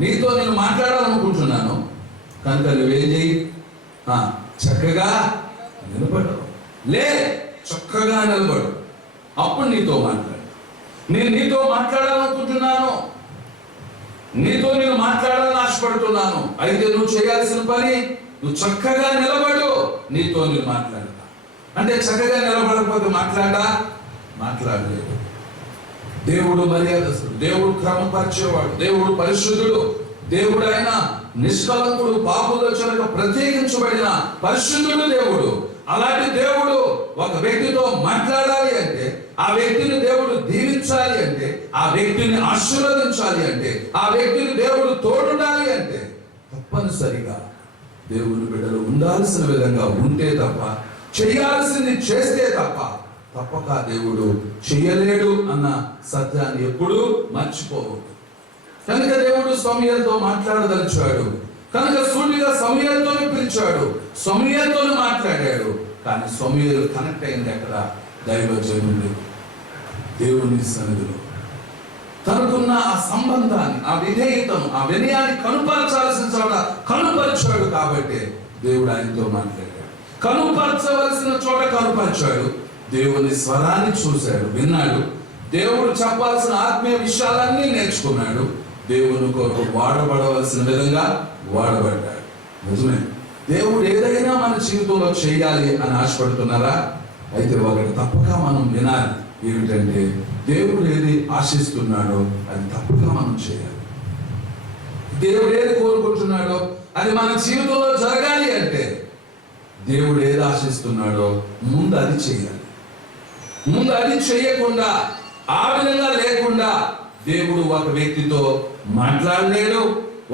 నీతో నేను మాట్లాడాలనుకుంటున్నాను కనుక నువ్వేం చెయ్యి, చక్కగా నిలబడు, లే, చక్కగా నిలబడు, అప్పుడు నీతో మాట్లాడు. నేను నీతో మాట్లాడాలనుకుంటున్నాను, నీతో నేను మాట్లాడాలని ఆశపడుతున్నాను. అయితే నువ్వు చేయాల్సిన పని, నువ్వు చక్కగా నిలబడు, నీతో నేను మాట్లాడతా. అంటే చక్కగా నిలబడకపోతే మాట్లాడలేదు. దేవుడు మర్యాదస్తుడు, దేవుడు క్రమపరిచేవాడు, దేవుడు పరిశుద్ధుడు, దేవుడు ఆయన నిష్కలంకుడు, పాపుల చెరక ప్రత్యేకించబడిన పరిశుద్ధుడు దేవుడు. అలాంటి దేవుడు ఒక వ్యక్తితో మాట్లాడాలి అంటే, ఆ వ్యక్తిని దేవుడు దీవించాలి అంటే, ఆ వ్యక్తిని ఆశీర్వదించాలి అంటే, ఆ వ్యక్తిని దేవుడు తోడుండాలి అంటే తప్పనిసరిగా దేవుని బిడ్డలు ఉండాల్సిన విధంగా ఉంటే తప్ప, చేయాల్సింది చేస్తే తప్పక దేవుడు చేయలేడు అన్న సత్యాన్ని ఎప్పుడూ మర్చిపోవద్దు. కనుక దేవుడు సమూయేలుతో మాట్లాడదలిచాడు. కనుక సూటిగా సమూయేలుతోనే పిలిచాడు, సమూయేలుతోనే మాట్లాడాడు. కానీ సమూయేలు కనెక్ట్ అయింది ఎక్కడ? దైవజనుడు దేవుని సన్నిధిలో తనకున్న ఆ సంబంధాన్ని, ఆ విధేయతను, ఆ వినయాన్ని కనుపరచాల్సిన చోట కనుపరిచాడు. కాబట్టి దేవుడు ఆయనతో మాట్లాడాడు. కనుపరచవలసిన చోట కనుపరిచాడు. దేవుని స్వరాన్ని చూశాడు, విన్నాడు. దేవుడు చెప్పాల్సిన ఆత్మీయ విషయాలన్నీ నేర్చుకున్నాడు. దేవుని కొరకు వాడబడవలసిన విధంగా వాడబడ్డాడు. నిజమే. దేవుడు ఏదైనా మన జీవితంలో చేయాలి అని ఆశపడుతున్నారా? అయితే ఒకటి తప్పక మనం వినాలి. ఏమిటంటే, దేవుడు ఏది ఆశిస్తున్నాడో అది తప్పక మనం చేయాలి. దేవుడు ఏది కోరుకుంటున్నాడో అది మన జీవితంలో జరగాలి అంటే, దేవుడు ఏది ఆశిస్తున్నాడో ముందు అది చేయాలి. ముందు అది చేయకుండా, ఆ విధంగా లేకుండా దేవుడు ఒక వ్యక్తితో మాట్లాడలేడు.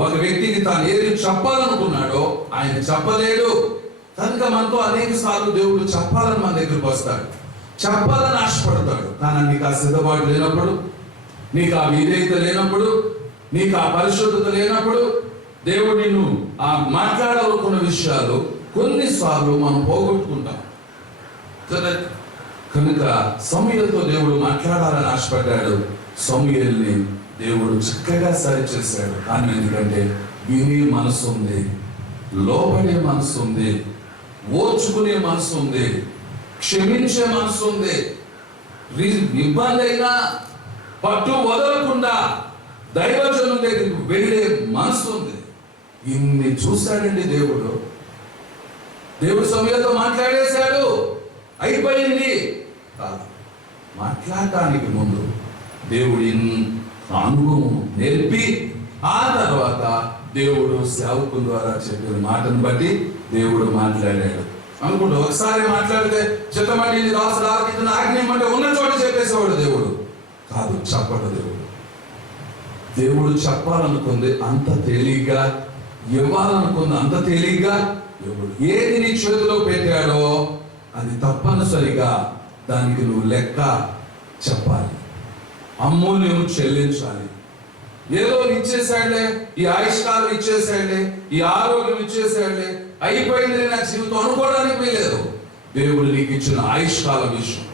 ఒక వ్యక్తికి తాను ఏది చెప్పాలనుకున్నాడో ఆయన చెప్పలేడు. కనుక మనతో అనేక సార్లు దేవుడు చెప్పాలని మన దగ్గరికి వస్తాడు, చెప్పాలని ఆశపడతాడు. కానీ నీకు ఆ సిద్ధపాటు లేనప్పుడు, నీకు ఆ విధేయత లేనప్పుడు, నీకు ఆ పరిశుద్ధత లేనప్పుడు, దేవుడు నిన్ను ఆ మాట్లాడాలనుకున్న విషయాలు కొన్నిసార్లు మనం పోగొట్టుకుంటాం. కనుక సమూయేలుతో దేవుడు మాట్లాడాలని ఆశపడ్డాడు. సమూయేలుని దేవుడు చక్కగా సరిచేశాడు. కానీ ఎందుకంటే వినే మనసు ఉంది, లోబడే మనసు ఉంది, ఓర్చుకునే మనసు ఉంది, క్షమించే మనసు ఉంది, ఇబ్బంది అయినా పట్టు వదలకుండా దైవజనుల దగ్గరికి వెళ్ళే మనసు ఉంది. ఇన్ని చూశాడండి దేవుడు. దేవుడు సమూయేలుతో మాట్లాడేశాడు, అయిపోయింది. మాట్లాడటానికి ముందు దేవుడి అనుభవం నేర్పి, ఆ తర్వాత దేవుడు సేవకుల ద్వారా చెప్పిన మాటను బట్టి దేవుడు మాట్లాడాడు. అనుకుంటూ ఒకసారి మాట్లాడితే చిత్తమండి రాసుడు ఆలకించిన ఆజ్ఞమంటే ఉన్న చోట చెప్పేసేవాడు దేవుడు కాదు, చెప్పడు. దేవుడు చెప్పాలనుకుంది అంత తేలిగ్గా, ఇవ్వాలనుకుంది అంత తేలిగ్గా దేవుడు ఏది నీ చేతిలో పెట్టాడో అది తప్పనిసరిగా దానికి నువ్వు లెక్క చెప్పాలి, అమ్మూల్యం చెల్లించాలి. ఏదో ఇచ్చేసాడులే, ఈ ఆయుష్కాలం ఇచ్చేసాడులే, ఈ ఆరోగ్యం ఇచ్చేసాడులే, అయిపోయింది నా జీవితం అనుకోవడానికి వీలేదు. దేవుడు నీకు ఇచ్చిన ఆయుష్కాల విషయం,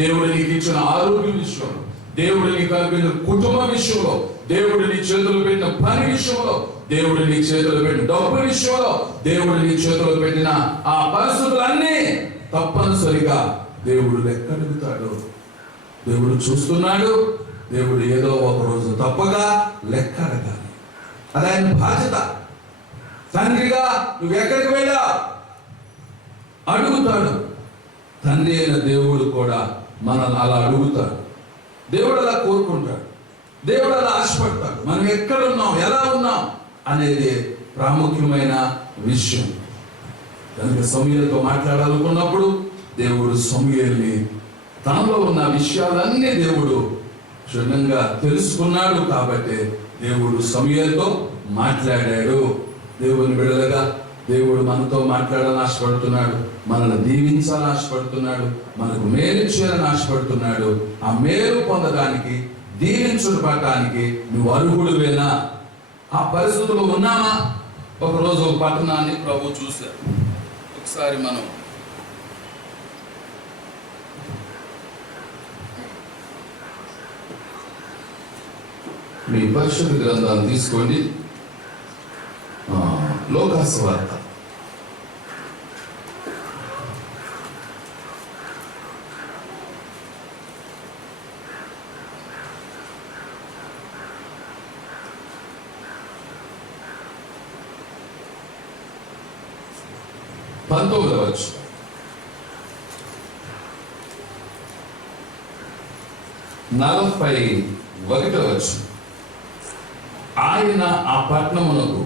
దేవుడు నీకు ఇచ్చిన ఆరోగ్య విషయం, దేవుడు నీకు కలిపిన కుటుంబ విషయంలో, దేవుడు నీ చేతులు పెట్టిన పని విషయంలో, దేవుడు నీ చేతులు పెట్టిన డబ్బు విషయంలో, దేవుడు నీ చేతులు పెట్టిన ఆ పరిస్థితులన్నీ తప్పనిసరిగా దేవుడు లెక్క అడుగుతాడు. దేవుడు చూస్తున్నాడు. దేవుడు ఏదో ఒక రోజు తప్పగా లెక్క అడగాలి. అది ఆయన బాధ్యత. తండ్రిగా నువ్వు ఎక్కడికి వెళ్ళా అడుగుతాడు. తండ్రి అయిన దేవుడు కూడా మనల్ని అలా అడుగుతాడు. దేవుడు అలా కోరుకుంటాడు. దేవుడు అలా ఆశపడతాడు. మనం ఎక్కడ ఉన్నాం, ఎలా ఉన్నాం అనేది ప్రాముఖ్యమైన విషయం. కనుక సమూయేలుతో మాట్లాడాలనుకున్నప్పుడు దేవుడు సమూయేలుని తనలో ఉన్న విషయాలన్నీ దేవుడు క్షుణ్ణంగా తెలుసుకున్నాడు. కాబట్టి దేవుడు సమూయేలుతో మాట్లాడాడు. దేవుని బిడ్డలుగా దేవుడు మనతో మాట్లాడాలని ఆశపడుతున్నాడు. మనల్ని దీవించాలని ఆశపడుతున్నాడు. మనకు మేలు చేయాలని ఆశపడుతున్నాడు. ఆ మేలు పొందడానికి, దీవించడానికి నువ్వు అర్హుడువేనా? ఆ పరిస్థితుల్లో ఉన్నామా? ఒకరోజు ఒక పట్టణాన్ని ప్రభు చూశాడు. ఒకసారి మనం మీ పరిశుద్ధ గ్రంథాలు తీసుకోండి. లోకాసు వార్త 19వ వచనం. నలభై 41వ వచనం. ఆయన ఆ పట్టణమునకు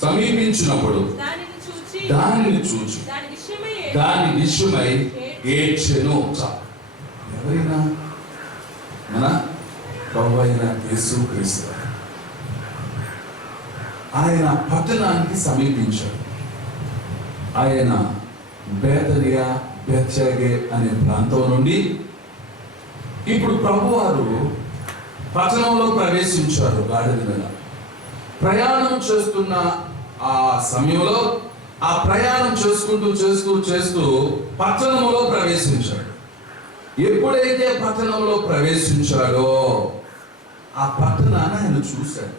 సమీపించినప్పుడు దానిని చూచి దాని విషయమై ఏడ్చెను. ఎవరైనా మన ప్రభువైన యేసుక్రీస్తు ఆయన పట్టణానికి సమీపించాడు. ఆయన బేతనియా, బెత్షగే అనే ప్రాంతం నుండి ఇప్పుడు ప్రభువారు పట్టణంలో ప్రవేశించారు. గాడిద మీద ప్రయాణం చేస్తున్న ఆ సమయంలో, ఆ ప్రయాణం చేస్తూ పట్టణంలో ప్రవేశించాడు. ఎప్పుడైతే పట్టణంలో ప్రవేశించాడో ఆ పట్టణాన్ని ఆయన చూశాడు.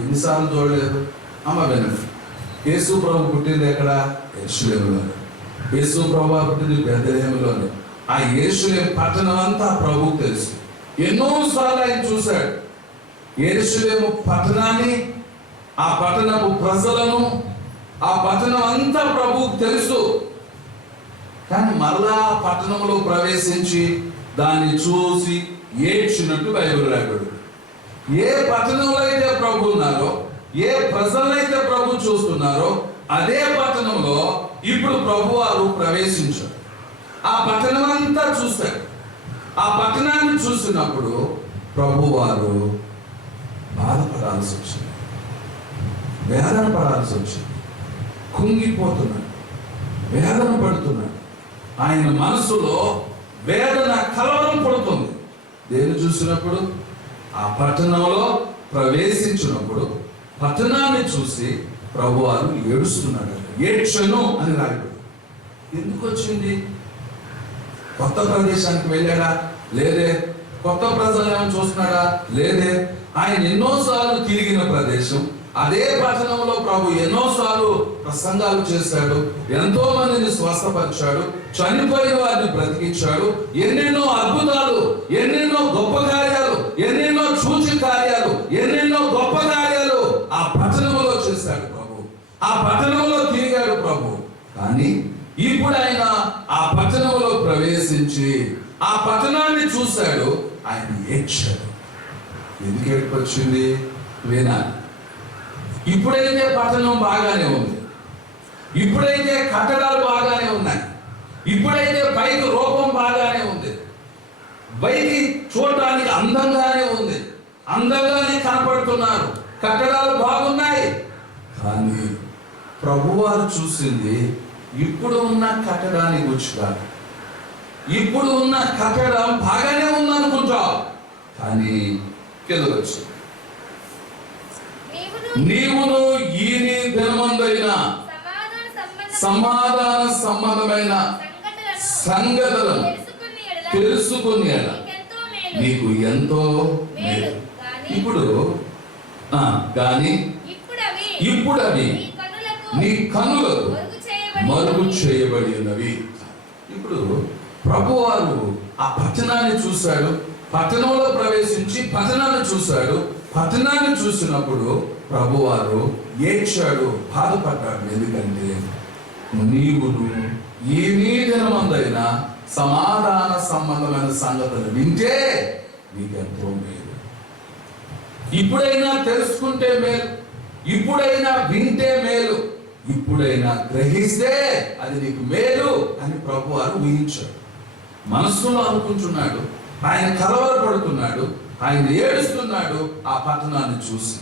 ఎన్నిసార్లు చూడలేదు? అమ్మ వినండి. యేసు ప్రభు పుట్టింది ఎక్కడ? యెరూషలేములోనే. యేసు ప్రభు పుట్టింది బెత్లెహేములోనే. ఆ యెరూషలేము పట్టణం అంతా ప్రభువుకు తెలుసు. ఎన్నోసార్లు ఆయన చూశాడు. యెరూషలేము పట్టణాన్ని, ఆ పట్టణపు ప్రజలను, ఆ పట్టణం అంతా ప్రభువుకు తెలుసు. కానీ మరలా పట్టణంలో ప్రవేశించి దాన్ని చూసి ఏడ్చినట్టు బైబిల్ రాయబడింది. ఏ పట్టణంలో అయితే ప్రభు ఉన్నారో, ఏ ప్రజలైతే ప్రభు చూస్తున్నారో, అదే పట్టణంలో ఇప్పుడు ప్రభు వారు ప్రవేశించారు. ఆ పట్టణం అంతా చూశారు. ఆ పట్టణాన్ని చూసినప్పుడు ప్రభు వారు బాధపడాల్సి వచ్చింది, వేదన పడాల్సి వచ్చింది, కుంగిపోతున్నాడు, వేదన పడుతున్నాడు. ఆయన మనసులో వేదన, కలవరం పడుతుంది. దేన్ని చూసినప్పుడు? ఆ పట్టణంలో ప్రవేశించినప్పుడు పట్టణాన్ని చూసి ప్రభువారు ఏడుస్తున్నాడు. ఏడ్చెను అని రాయబడి. ఎందుకు వచ్చింది? కొత్త ప్రదేశానికి వెళ్ళాడా? లేదే. కొత్త ప్రజలను చూస్తున్నాడా? లేదే. ఆయన ఎన్నోసార్లు తిరిగిన ప్రదేశం, అదే పట్టణంలో ప్రభు ఎన్నోసార్లు ప్రసంగాలు చేశాడు, ఎంతో మందిని స్వస్థపరిచాడు, చనిపోయిన వారిని బ్రతికించాడు, ఎన్నెన్నో అద్భుతాలు, ఎన్నెన్నో గొప్ప కార్యాలు, ఎన్నెన్నో సూచక కార్యాలు, ఎన్నెన్నో గొప్ప కార్యాలు ఆ పట్టణంలో చేశాడు ప్రభు. ఆ పట్టణంలో తిరిగాడు ప్రభు. కానీ ఇప్పుడు ఆయన ఆ పట్టణంలో ప్రవేశించి ఆ పట్టణాన్ని చూశాడు. ఆయన ఏడ్చాడు. ఎందుకు ఏడుపొచ్చింది? వినాలి. ఇప్పుడైతే పట్టణం బాగానే ఉంది, ఇప్పుడైతే కట్టడాలు బాగానే ఉన్నాయి, ఇప్పుడైతే పైకి రూపం బాగానే ఉంది, బయటికి చూడటానికి అందంగానే ఉంది, అందంగానే కనపడుతున్నారు, కట్టడాలు బాగున్నాయి. కానీ ప్రభువారు చూసింది ఇప్పుడు ఉన్న కట్టడాన్ని గురించి కాదు. ఇప్పుడు ఉన్న కట్టడం బాగానే ఉందనుకుంటావు, కానీ కింద వచ్చు. నీవును ఈ నీ దినమందైన సమాధాన సంబంధమైన సంగతులను తెలుసుకుని నీకు ఎంతో మేలు. ఇప్పుడు కానీ ఇప్పుడు అవి నీ కన్నులకు మరుగు చేయబడి ఉన్నవి. ఇప్పుడు ప్రభువారు ఆ పట్టణాన్ని చూశాడు, పట్టణంలో ప్రవేశించి పట్టణాన్ని చూశాడు. పట్టణాన్ని చూసినప్పుడు ప్రభువారు ఏడ్చాడు, బాధపడ్డాడు. ఎందుకంటే నీవును ఈ నీ దినమందైన సమాధాన సంబంధమైన సంగతులు వింటే నీకెంతో మేలు. ఇప్పుడైనా తెలుసుకుంటే మేలు, ఇప్పుడైనా వింటే మేలు, ఇప్పుడైనా గ్రహిస్తే అది నీకు మేలు అని ప్రభువారు ఊహించాడు. మనస్సులో అనుకుంటున్నాడు, ఆయన కలవరపడుతున్నాడు, ఆయన ఏడుస్తున్నాడు. ఆ పట్టణాన్ని చూసి,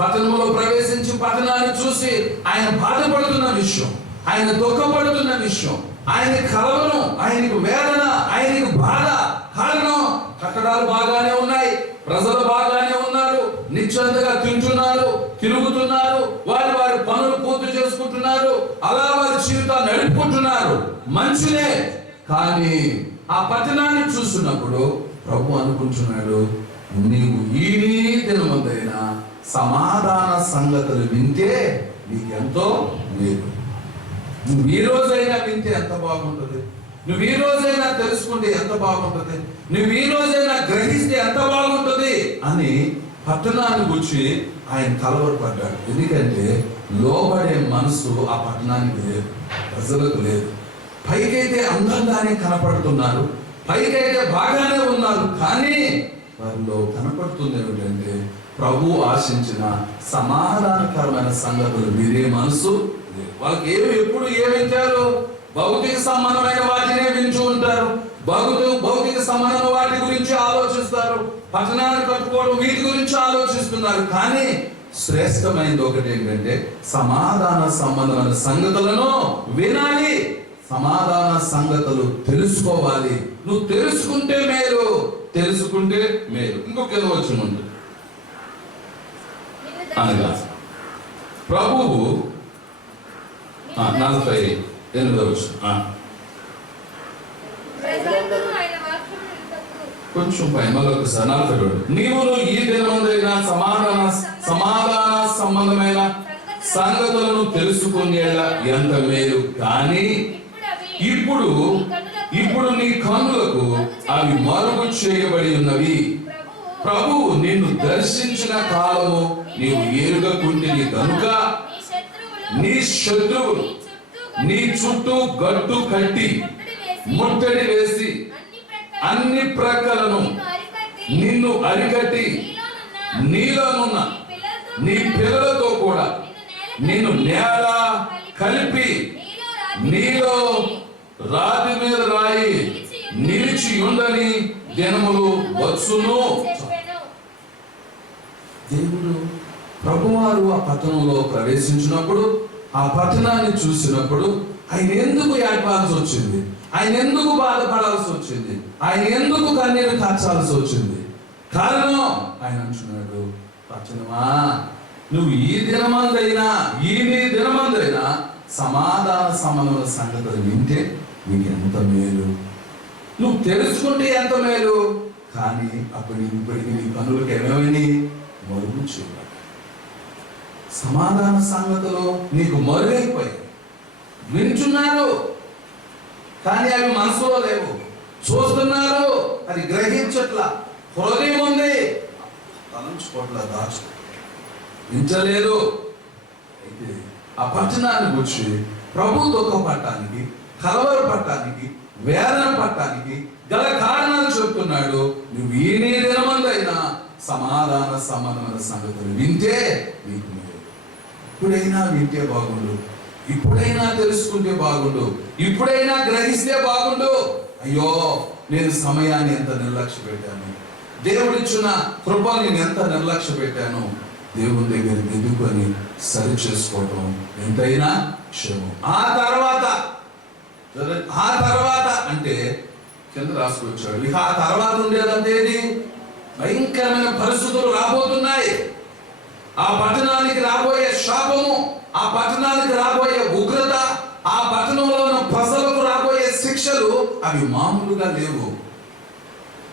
పట్టణంలో ప్రవేశించి పట్టణాన్ని చూసి ఆయన బాధపడుతున్న విషయం, ఆయన దుఃఖపడుతున్న విషయం, ఆయన కలవరం, ఆయనకు వేదన, ఆయనకు బాధ. కారణం కట్టడాలు బాగానే ఉన్నాయి, ప్రజలు బాగానే ఉన్నారు, నిశ్చంతగా తింటున్నారు, తిరుగుతున్నారు, వారి వారి పనులు పూర్తి చేసుకుంటున్నారు, అలా వారి జీవితాలు నడుపుకుంటున్నారు, మంచిదే. కానీ ఆ పట్టణాన్ని చూస్తున్నప్పుడు ప్రభు అనుకుంటున్నాడు, నీవు ఈ దినమందైన సమాధాన సంగతులు వింటే నీకెంతో మేలు. నువ్వు ఈ రోజైనా వింటే ఎంత బాగుంటుంది, నువ్వు ఈ రోజైనా తెలుసుకుంటే ఎంత బాగుంటుంది, నువ్వు ఈ రోజైనా గ్రహిస్తే ఎంత బాగుంటుంది అని పట్టణాన్ని గురించి ఆయన కలవరపడ్డాడు. ఎందుకంటే లోబడే మనసు ఆ పట్టణానికి లేదు, ప్రజలకు లేదు. పైకైతే అందంగానే కనపడుతున్నారు, పైకైతే బాగానే ఉన్నారు, కానీ వారిలో కనపడుతుంది ఏమిటంటే ప్రభు ఆశించిన సమాధానకరమైన సంగతులు మీరే మనసు లేదు. వాళ్ళకి ఎప్పుడు ఏమింటారు? భౌతిక సంబంధమైన వాటినే వింటూ ఉంటారు, భౌతిక సంబంధమైన వాటి గురించి ఆలోచిస్తారు, పట్టణాన్ని కట్టుకోవడం వీటి గురించి ఆలోచిస్తున్నారు. కానీ శ్రేష్టమైనది ఒకటి ఏంటంటే సమాధాన సంబంధమైన సంగతులను వినాలి, సమాధాన సంగతులు తెలుసుకోవాలి. నువ్వు తెలుసుకుంటే మేలు, తెలుసుకుంటే మేలు. ఇంకొక వచనం ఉంది, అనగా ప్రభువు 48వ వచనం, కొంచెం పై మరొకసారి 42. నీవును ఈ దినమందైన సమాధాన సంబంధమైన సంగతులను తెలుసుకునేలా ఎంత మేలు. కానీ ఇప్పుడు నీ కన్నులకు అవి మరుగు చేయబడి ఉన్నవి. ప్రభువు నిన్ను దర్శించిన కాలము నీవు ఎరుగకుంటివి కనుక నీ శత్రువులు నీ చుట్టూ గట్టు కట్టి ముట్టడి వేసి అన్ని ప్రక్కలను నిన్ను అరికట్టి నీలోనున్న నీ పిల్లలతో కూడా నిన్ను నేల కలిపి నీలో రాతి మీద రాయి నిలిచి ఉండని దినములు వచ్చును. దేవుడు ప్రభువారు ఆ పట్టణంలో ప్రవేశించినప్పుడు, ఆ పట్టణాన్ని చూసినప్పుడు ఆయన ఎందుకు ఏడ్పాల్సి వచ్చింది, ఆయన ఎందుకు బాధపడాల్సి వచ్చింది, ఆయన ఎందుకు కన్నీరు కార్చాల్సి వచ్చింది? కారణం ఆయన అంటున్నాడు, పట్టణమా నువ్వు ఈ నీ దినమందైనా సమాధాన సంబంధమైన సంగతులు వింటే నీకు ఎంత మేలు, నువ్వు తెలుసుకుంటే ఎంత మేలు. కానీ ఇప్పటికి నీ కనులకు ఏమేమని మరుగు చేయబడ్డాయి. సమాధాన సంగతులు నీకు మరుగైపోయాయి, వింటున్నారు కానీ అవి మనసులో లేవు, చూస్తున్నారు అది గ్రహించట్లా, హృదయం ఉంది తలంచుకోట్ల దాచు వింటలేదు. అయితే ఆ పట్టణాన్ని గురించి ప్రభు దుఃఖపడటానికి, కలవరపడటానికి, వేదన పడటానికి గల కారణాలు చెప్తున్నాడు. నువ్వు ఈ నీ దినమందైనా సమాధాన సంబంధమైన సంగతులు వింటే నీకు మేలు. ఇప్పుడైనా వింటే బాగుండు, ఇప్పుడైనా తెలుసుకుంటే బాగుండు, ఇప్పుడైనా గ్రహిస్తే బాగుండు. అయ్యో నేను సమయాన్ని ఎంత నిర్లక్ష్య పెట్టాను, దేవుడిచ్చిన కృపని నేను ఎంత నిర్లక్ష్య పెట్టాను. దేవుని దగ్గర ఎదుర్కొని సరి చేసుకోవటం ఎంతైనా క్షేమం. ఆ తర్వాత అంటే కింద రాసుకొచ్చాడు. ఇక ఆ తర్వాత ఉండేదంటే భయంకరమైన పరిస్థితులు రాబోతున్నాయి. ఆ పట్టణానికి రాబోయే శాపము, ఆ పట్టణానికి రాబోయే ఉగ్రత, ఆ పట్టణంలో ఉన్న ప్రజలకు రాబోయే శిక్షలు అవి మామూలుగా లేవు.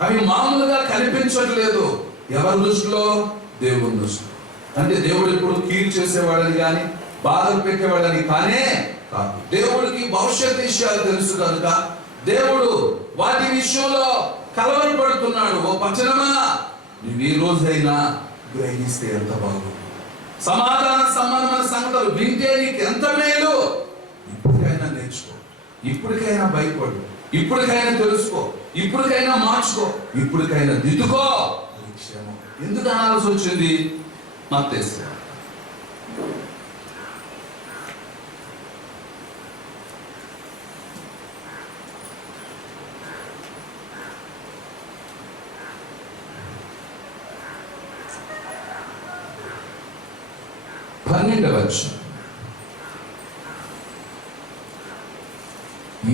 అవి మామూలుగా కనిపించట్లేదు. ఎవరి దృష్టిలో? దేవుని దృష్టిలో. అంటే దేవుడు ఇప్పుడు కీడు చేసేవాడని కానీ బాధలు పెట్టేవాడని కానే కాదు. దేవుడికి భవిష్యత్ విషయాలు తెలుసు కనుక దేవుడు వాటి విషయంలో కలవరపడుతున్నాడు. ఓ పట్టణమా, నువ్వు ఈ రోజైనా గ్రహిస్తే ఎంత బాగుంది. సమాధాన సంబంధమైన సంగతులు వింటే నీకు ఎంత మేలు. ఇప్పటికైనా నేర్చుకో, ఇప్పటికైనా భయపడు, ఇప్పటికైనా తెలుసుకో, ఇప్పటికైనా మార్చుకో, ఇప్పటికైనా దిద్దుకో. క్షేమం ఎందుకు అనాల్సి వచ్చింది? మత్తయి 12వ వచనం,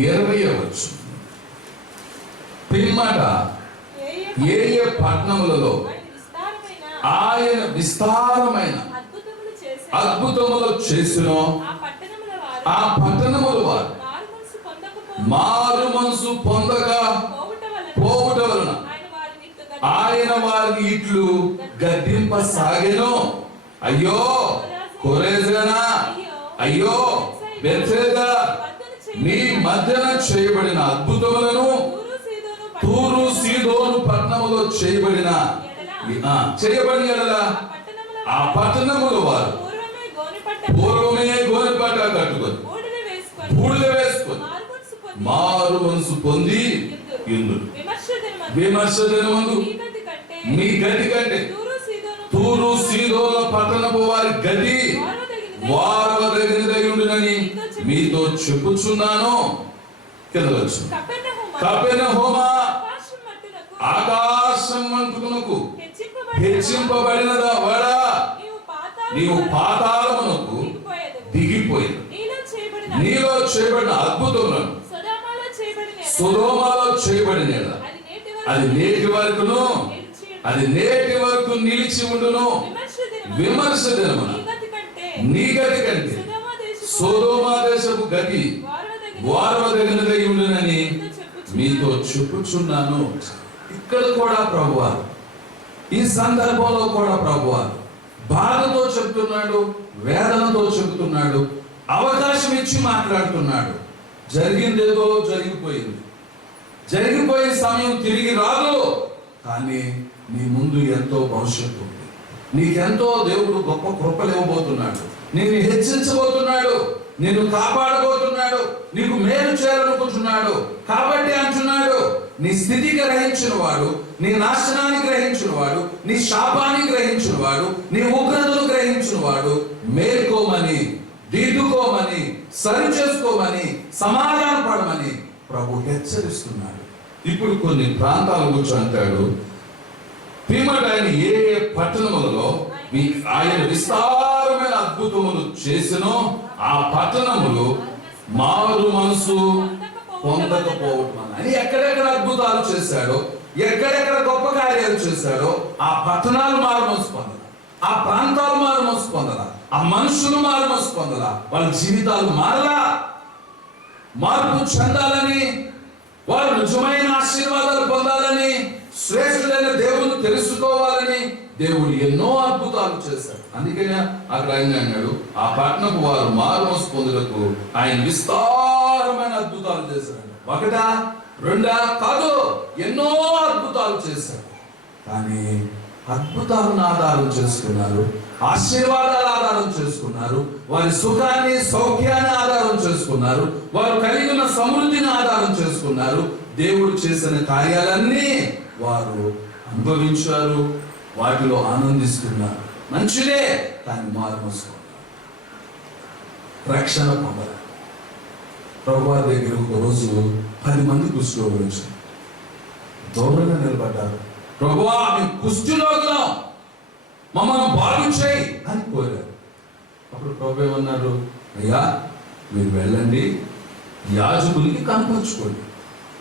20వ వచనం. పిమ్మట ఏ ఏ పట్టణములలో ఆయన విస్తారమైన అద్భుతములు చేసినో ఆ పట్టణముల వారు మారు మనసు పొందక పోవుట వలన ఆయన వారిని ఇట్లు గద్దింపసాగెను. అయ్యో కొరేజనా, అయ్యో బెత్సెదా, నీ మధ్యన చేయబడిన అద్భుతములను తూరు సీదోను పట్టణములో చేయబడిన ఎడల ఆ పట్టణముల వారు పూర్వమే గోనెపట్ట కట్టుకొని బూడిద వేసుకొని మారు మనసు పొంది ఇందురు. విమర్శ దినమందు మీ గతి కంటే తూరు సీదోను పట్టణపు వారి గతి వారవదగినదై ఉండునని మీతో చెప్పుచున్నాను. కింద వచ్చు. కపెర్నహూమా, ఆకాశం మట్టునకు హెచ్చింపబడినదా వాడా, నీవు పాతాళమునకు దిగిపోయి నీలో చేయబడిన అద్భుతములను సొదొమలో చేయబడిన అది నేటి వరకును, అది నేటి వరకు నిలిచి ఉండును. విమర్శ దినమున నీ గతి కంటే సొదొమ దేశపు గతి వారవదగినదై ఉండునని మీతో చెప్పుచున్నాను. ఇక్కడ కూడా ప్రభువారు, ఈ సందర్భంలో కూడా ప్రభువారు బాధతో చెప్తున్నాడు, వేదనతో చెప్తున్నాడు, అవకాశం ఇచ్చి మాట్లాడుతున్నాడు. జరిగిందేదో జరిగిపోయింది, జరిగిపోయే సమయం తిరిగి రాదు. కానీ నీ ముందు ఎంతో భవిష్యత్తు ఉంది. నీకెంతో దేవుడు గొప్ప కృపలు ఇవ్వబోతున్నాడు, నిన్ను హెచ్చించబోతున్నాడు, నిన్ను కాపాడబోతున్నాడు, నీకు మేలు చేయాలనుకుంటున్నాడు. కాబట్టి అంటున్నాడు, నీ స్థితి గ్రహించిన వాడు, నీ నాశనాన్ని గ్రహించిన వాడు, నీ శాపాన్ని గ్రహించిన వాడు, నీ ఉగ్రతను గ్రహించిన వాడు మేల్కోమని, దిద్దుకోమని, సరి చేసుకోమని, సమాధాన పడమని ప్రభు హెచ్చరిస్తున్నాడు. ఇప్పుడు కొన్ని ప్రాంతాల గురించి అంటాడు, పిమ్మట ఆయన ఏ ఏ పట్టణములలో ఆయన విస్తారమైన అద్భుతములు చేసినో ఆ పట్టణములు మారు మనసు పొందకపోవటం అని. ఎక్కడెక్కడ అద్భుతాలు చేశాడో, ఎక్కడెక్కడ గొప్ప కార్యాలు చేశాడో ఆ పట్టణాలు మారు మనసు పొందాల, ఆ ప్రాంతాలు మారు మనసు పొందాల, ఆ మనుషులు మారు మనసు పొందాల, వాళ్ళ జీవితాలు మారలా, మార్పు చెందాలని, వారు నిజమైన ఆశీర్వాదాలు పొందాలని, శ్రేష్ఠుడైన దేవుని తెలుసుకోవాలని దేవుడు ఎన్నో అద్భుతాలు చేశాడు. అందుకనే అక్కడ ఆయన అన్నాడు, ఆ పట్టణపు వారు మారు మనసు పొందుటకు ఆయన విస్తారమైన అద్భుతాలు చేశాడు. ఒకటా రెండా కాదు, ఎన్నో అద్భుతాలు చేశాడు. కానీ అద్భుతాలను ఆధారం చేసుకున్నారు, ఆశీర్వాదాలు ఆధారం చేసుకున్నారు, వారి సుఖాన్ని సౌఖ్యాన్ని ఆధారం చేసుకున్నారు, వారు కలిగిన సమృద్ధిని ఆధారం చేసుకున్నారు. దేవుడు చేసిన కార్యాలన్నీ వారు అనుభవించారు, వాటిలో ఆనందిస్తున్నారు. మంచిదే, కానీ మారు మనసు రక్షణ పొందాలి. ప్రభువారి దగ్గర ఒక రోజు 10 మంది కుష్ఠరోగులు వచ్చారు. దూరంగా నిలబడ్డారు. ప్రభువా, మేము కుష్ఠరోగులం, మమ్మల్ని బాగు చేయి అని కోరారు. అప్పుడు ప్రభు ఏమన్నారు, అయ్యా మీరు వెళ్ళండి, యాజకులకి కనపరుచుకోండి,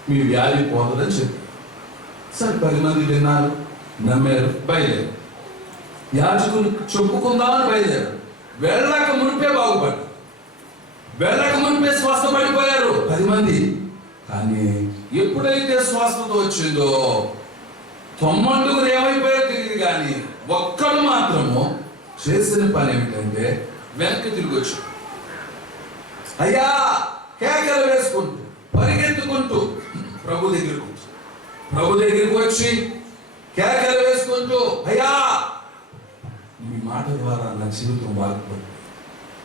మీ వ్యాధి పోతుందని చెప్పి. సరే 10 మంది విన్నారు, నమ్మారు, బయలుదేరు. యాజకులు చెప్పుకుందామని బయలుదేరారు. వెళ్ళక మునిపే బాగుపడ్డారు, వెళ్ళక మునిపే స్వస్థపడిపోయారు 10 మంది. కానీ ఎప్పుడైతే స్వస్థత వచ్చిందో 90 ఏమైపోయారో తెలియదు, కానీ ఒక్కడు మాత్రము చేసిన పని ఏమిటంటే వెనక్కి తిరిగి వచ్చాడు. అయ్యా కేకలు వేసుకుంటూ పరిగెత్తుకుంటూ ప్రభు దగ్గరికి వచ్చి కేకలు వేసుకుంటూ, అయ్యా మీ మాట ద్వారా నా జీవితం బాగుపడింది,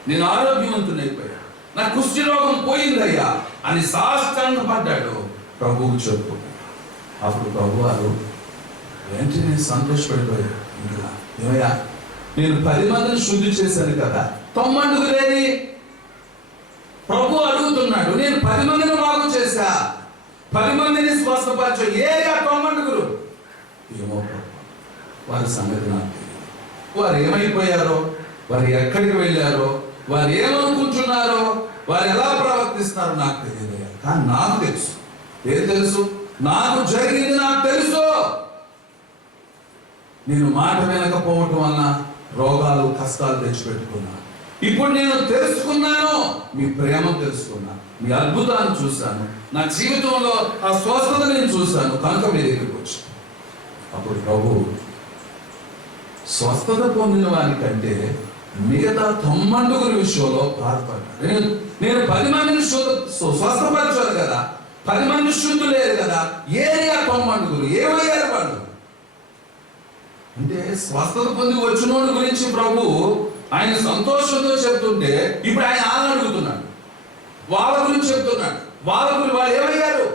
నేను ఆరోగ్యవంతునైపోయా, నా కుష్టి రోగం పోయిందయ్యా అని సాష్టాంగపడ్డాడు. ప్రభువు చెప్పు. అప్పుడు ప్రభు వారు వెంటనే సంతోషపడిపోయాడు. ఇంకా ఏమయ్యా, నేను 10 మందిని శుద్ధి చేశాను కదా, 90 లేని? ప్రభు అడుగుతున్నాడు, నేను 10 మందిని బాగు చేశా, 10 మందిని స్వస్థపరచు, ఏగా 90? ఏమో ప్రభు, వారి సంగతి నాకు తెలియదు. వారు ఏమైపోయారో, వారు ఎక్కడికి వెళ్ళారో, వారు ఏమనుకుంటున్నారో, వారు ఎలా ప్రవర్తిస్తున్నారో నాకు తెలియదు. కానీ నాకు తెలుసు. ఏం తెలుసు? నాకు జరిగింది నాకు తెలుసు. నేను మాట వినకపోవటం వల్ల రోగాలు కష్టాలు తెచ్చిపెట్టుకున్నాను. ఇప్పుడు నేను తెలుసుకున్నాను, మీ ప్రేమ తెలుసుకున్నాను, మీ అద్భుతాన్ని చూశాను, నా జీవితంలో ఆ స్వస్థత నేను చూశాను, కనుక మీ దగ్గరికి వచ్చాను. అప్పుడు ప్రభు స్వస్థత పొందిన వారికంటే మిగతా 90 విషయంలో బాధపడ్డాడు. నేను 10 మందిని స్వస్థపరచాను కదా, 10 మంది శుద్ధులు లేరు కదా, ఏరియా 90 ఏమయ్యారు వాళ్ళు? అంటే స్వస్థత పొంది వచ్చినోడి గురించి ప్రభు ఆయన సంతోషంతో చెప్తుంటే ఇప్పుడు ఆయన ఆమె అడుగుతున్నాడు, వాళ్ళ గురించి చెప్తున్నాడు. వాళ్ళ గురించి వాళ్ళు ఏమయ్యారు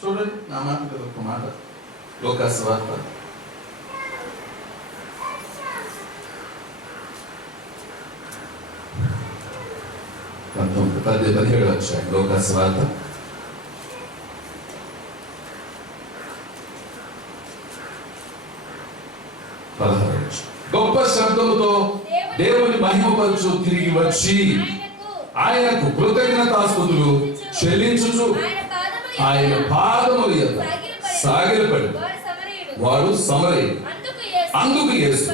చూడండి. నా మాట ఒక మాట, లోకాసు వార్త 17 వచ్చాయి. లోకాసు వార్త 16. గొప్ప శబ్దముతో దేవుని మహిమపరచు తిరిగి వచ్చి ఆయనకు కృతజ్ఞతాస్తుతులు చెల్లించుచు ఆయన పాదముల యొద్ద సాగిలపడి వాడు సమరయుడు. అందుకు యేసు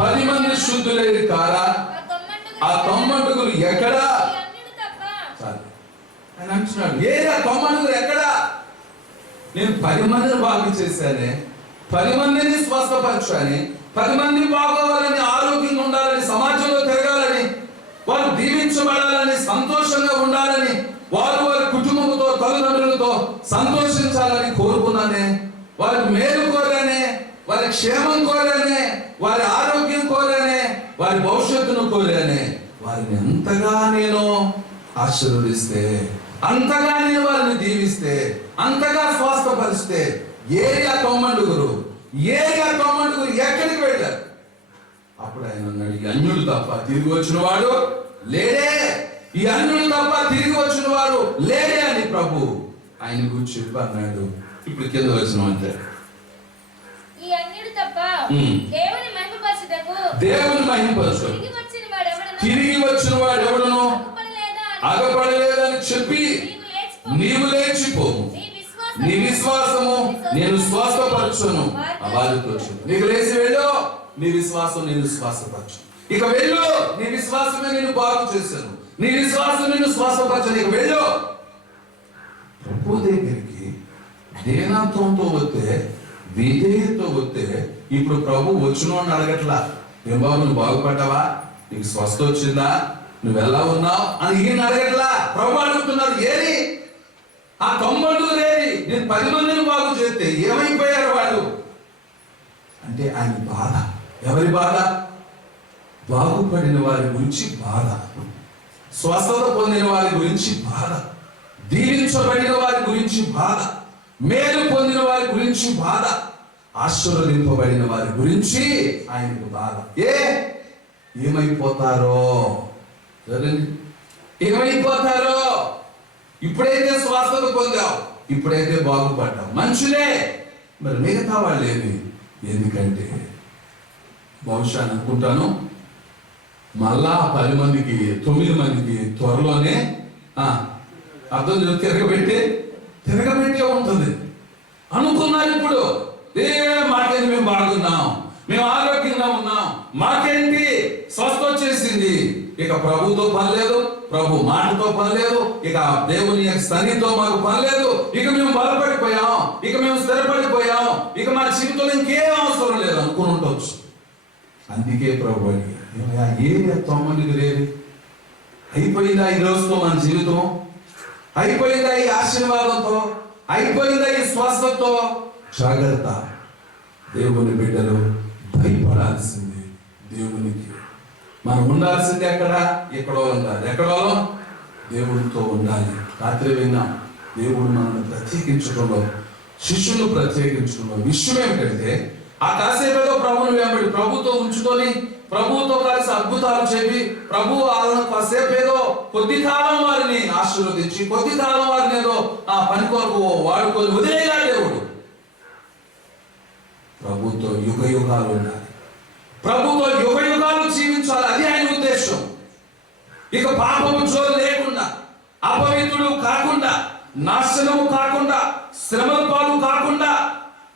10 మంది శుద్ధులైన కారా, ఆ 90 ఎక్కడా? ఆయన అంటున్నాడు, ఏరా 90 ఎక్కడా? నేను 10 మందిని బాగు చేశానే, 10 మందిని స్వస్థపరచాని, 10 మంది బాగోవాలని, ఆరోగ్యంగా ఉండాలని, సమాజంలో తిరగాలని, వారు దీవించబడాలని, సంతోషంగా ఉండాలని, వారు వారి కుటుంబంతో తల్లిదండ్రులతో సంతోషించాలని కోరుకున్నానే, వారికి మేలు కోరానే, వారి క్షేమం కోరానే, వారి ఆరోగ్యం కోరానే, వారి భవిష్యత్తును కోరానే. వారిని ఎంతగా నేను ఆశీర్వదిస్తే, అంతగా నేను వారిని దీవిస్తే, అంతగా స్వస్థపరిస్తే, ఏరియా 90 ఎక్కడికి వెళ్ళారు? అప్పుడు ఆయన అన్నాడు, ఈ అన్యుడు తప్ప తిరిగి వచ్చిన వాడు లేడే, ఈ అన్యుడు తప్ప తిరిగి వచ్చిన వాడు లేడే అని ప్రభు ఆయన గురించి చెప్పి అన్నాడు. ఇప్పుడు కింద వచ్చిన అంటే దేవుని మహిమపరచు తిరిగి వచ్చిన వాడు ఎవడను అగపడలేదని చెప్పి నీవు లేచిపోము, నీ విశ్వాసము నేను స్వస్థపరచును. వారితో నీకు లేచి వెళ్ళు, నీ విశ్వాసం నేను స్వస్థపరచు. ఇక వెళ్ళు, నీ విశ్వాసమే నేను బాగు చేశాను, నీ విశ్వాసం నేను స్వస్థపరచను. ఇక వెళ్ళు. ప్రభు దగ్గరికి దీనత్వంతో వస్తే, విధేయతతో వస్తే, ఇప్పుడు ప్రభు వచ్చినోడిని అడగట్లా, ఏం బాబు నువ్వు బాగుపడ్డావా, నీకు స్వస్థ వచ్చిందా, నువ్వు ఎలా ఉన్నావు అని ఈయన అడగట్లా. ప్రభు అడుగుతున్నారు, ఏది ఆ 90 లేని, నేను 10 మందిని బాగు చేస్తే ఏమైపోయారు వాళ్ళు అంటే ఆయన బాధ. ఎవరి బాధ? బాగుపడిన వారి గురించి బాధ, స్వస్థత పొందిన వారి గురించి బాధ, దీవించబడిన వారి గురించి బాధ, మేలు పొందిన వారి గురించి బాధ, ఆశీర్వదింపబడిన వారి గురించి ఆయనకు బాధ. ఏమైపోతారో ఏమైపోతారో. ఇప్పుడైతే స్వస్థత పొందావు, ఇప్పుడైతే బాగుపడ్డావు, మంచులే. మరి మిగతా వాళ్ళు ఏమి? ఎందుకంటే బహుశా అనుకుంటాను మళ్ళా 10 మందికి 9 మందికి త్వరలోనే అర్థం తిరగబెట్టే ఉంటుంది అనుకున్నారు. ఇప్పుడు మాకేంటి, మేము బాగున్నాం, మేము ఆరోగ్యంగా ఉన్నాం, మాకేంటి స్వస్థ వచ్చేసింది. ఇక ప్రభుతో పని లేదు, ప్రభు మాటతో పని లేదు, ఇక దేవుని సన్నిధితో మాకు పని లేదు, ఇక మేము బలపడిపోయాం, ఇక మేము స్థిరపడిపోయాం, ఇక మా జీవితంలో ఇంకేం అవసరం లేదు అనుకుని ఉండొచ్చు. అందుకే ప్రభు ఏ 9 లేదు, అయిపోయిందా ఈ రోజుతో మన జీవితం, అయిపోయిందా ఈ ఆశీర్వాదంతో, అయిపోయిందా ఈ స్వస్థతో. జాగ్రత్త, దేవుని బిడ్డలు భయపడాల్సింది దేవునికి. మనం ఉండాల్సింది ఎక్కడో ఉండాలి, ఎక్కడో దేవుడితో ఉండాలి. రాత్రి విన్నాం, దేవుడు మనల్ని ప్రత్యేకించడంలో, శిష్యులు ప్రత్యేకించడంలో విషయం ఏమిటంటే, ఆ కాసేపేదో ప్రభువుని వెంబడి ప్రభుతో ఉంచుకొని, ప్రభువుతో కలిసి అద్భుతాలు చెప్పి, ప్రభు వాళ్ళను కాసేపేదో కొద్ది కాలం వారిని ఆశీర్వదించి, కొద్ది కాలం వారిని ఏదో ఆ పని కొరకు వాడుకొని వదిలేలా దేవుడు. ప్రభుతో యుగ యుగాలు ఉండాలి, ప్రభుతో యుగ యుగాలు జీవించాలి, అది ఆయన ఉద్దేశం. ఇక పాపము జోలు లేకుండా, అపవిత్రుడు కాకుండా, నాశనము కాకుండా, శ్రమల పాలు కాకుండా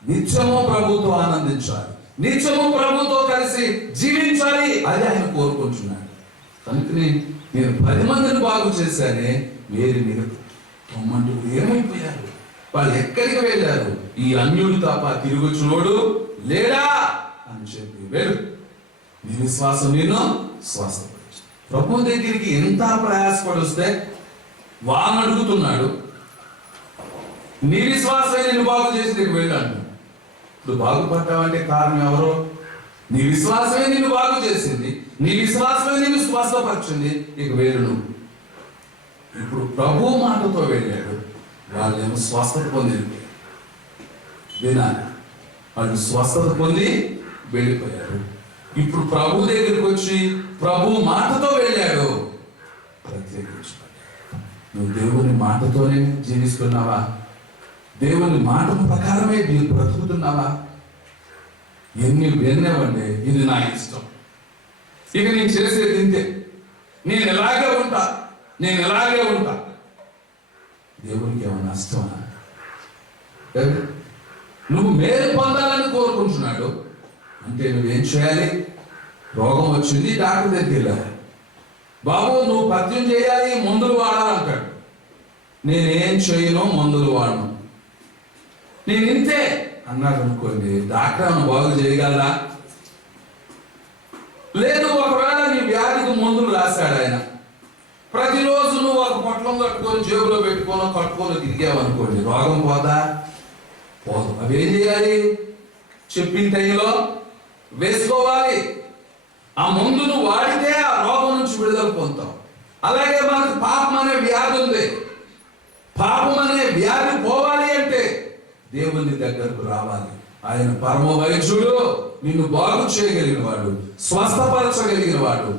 నిత్యము ప్రభుతో ఆనందించాలి, నిత్యము ప్రభుతో కలిసి జీవించాలి, అది ఆయన కోరుకుంటున్నాడు. కనుకనే నేను 10 మందిని బాగు చేశానే, మీరు 9 ఏమైపోయారు, వాళ్ళు ఎక్కడికి వెళ్ళారు, ఈ అన్యుడు తప్ప తిరుగుచునోడు లేడా అని చెప్పి వెళ్ళు, నీ విశ్వాసం నేను స్వస్థపరిచు. ప్రభు దగ్గరికి ఎంత ప్రయాసపడి వస్తే వాళ్ళని అడుగుతున్నాడు, నీ విశ్వాసమే నేను బాగు చేసి నీకు వెళ్ళాను. ఇప్పుడు బాగుపడ్డావంటే కారణం ఎవరు? నీ విశ్వాసమే నిన్ను బాగు చేసింది, నీ విశ్వాసమే నిన్ను స్వస్థపరిచింది, ఇక వేరు. ఇప్పుడు ప్రభు మాటతో వెళ్ళాడు, వాళ్ళేమో స్వస్థత పొంది వినాలి, వాళ్ళు స్వస్థత పొంది వెళ్ళిపోయారు. ఇప్పుడు ప్రభు దగ్గరికి వచ్చి ప్రభు మాటతో వెళ్ళాడు, ప్రత్యేకించుకోవాలి. నువ్వు దేవుని మాటతోనే జీవిస్తున్నావా? దేవుని మాట ప్రకారమే నీవు బ్రతుకుతున్నావా? ఎన్ని విన్నావంటే ఇది నా ఇష్టం, ఇక నేను చేసేది ఇంతే, నేను ఎలాగే ఉంటా, నేను ఎలాగే ఉంటా. దేవునికి ఏమైనా నష్టమా? నువ్వు మేలు పొందాలని కోరుకుంటున్నాడు అంటే నువ్వేం చేయాలి? రోగం వచ్చింది, డాక్టర్ దగ్గరికి వెళ్ళాలి, బాబు నువ్వు పథ్యం చేయాలి, మందులు వాడాలంటాడు. నేనేం చేయను, మందులు వాడను, నేను ఇంతే అన్నాడు అనుకోండి, డాక్టర్ ఏమైనా బాగు చేయగలరా? లేదు, ఒకవేళ నీ వ్యాధికి మందులు రాశాడు ఆయన, ప్రతిరోజు నువ్వు ఒక పొట్లం కట్టుకొని జేబులో పెట్టుకొని కట్టుకొని తిరిగావు అనుకోండి, రోగం పోదా? పోదు. అవి ఏం చేయాలి? చెప్పిన టైంలో వేసుకోవాలి. ఆ మందును వాడితే ఆ రోగం నుంచి విడుదల పొందుతాం. అలాగే మనకు పాపం అనే వ్యాధి ఉంది, పాపం అనే వ్యాధి పోవాలి అంటే దేవుని దగ్గరకు రావాలి. ఆయన పరమ వైద్యుడు, నిన్ను బాగు చేయగలిగిన వాడు, స్వస్థపరచగలిగిన వాడు,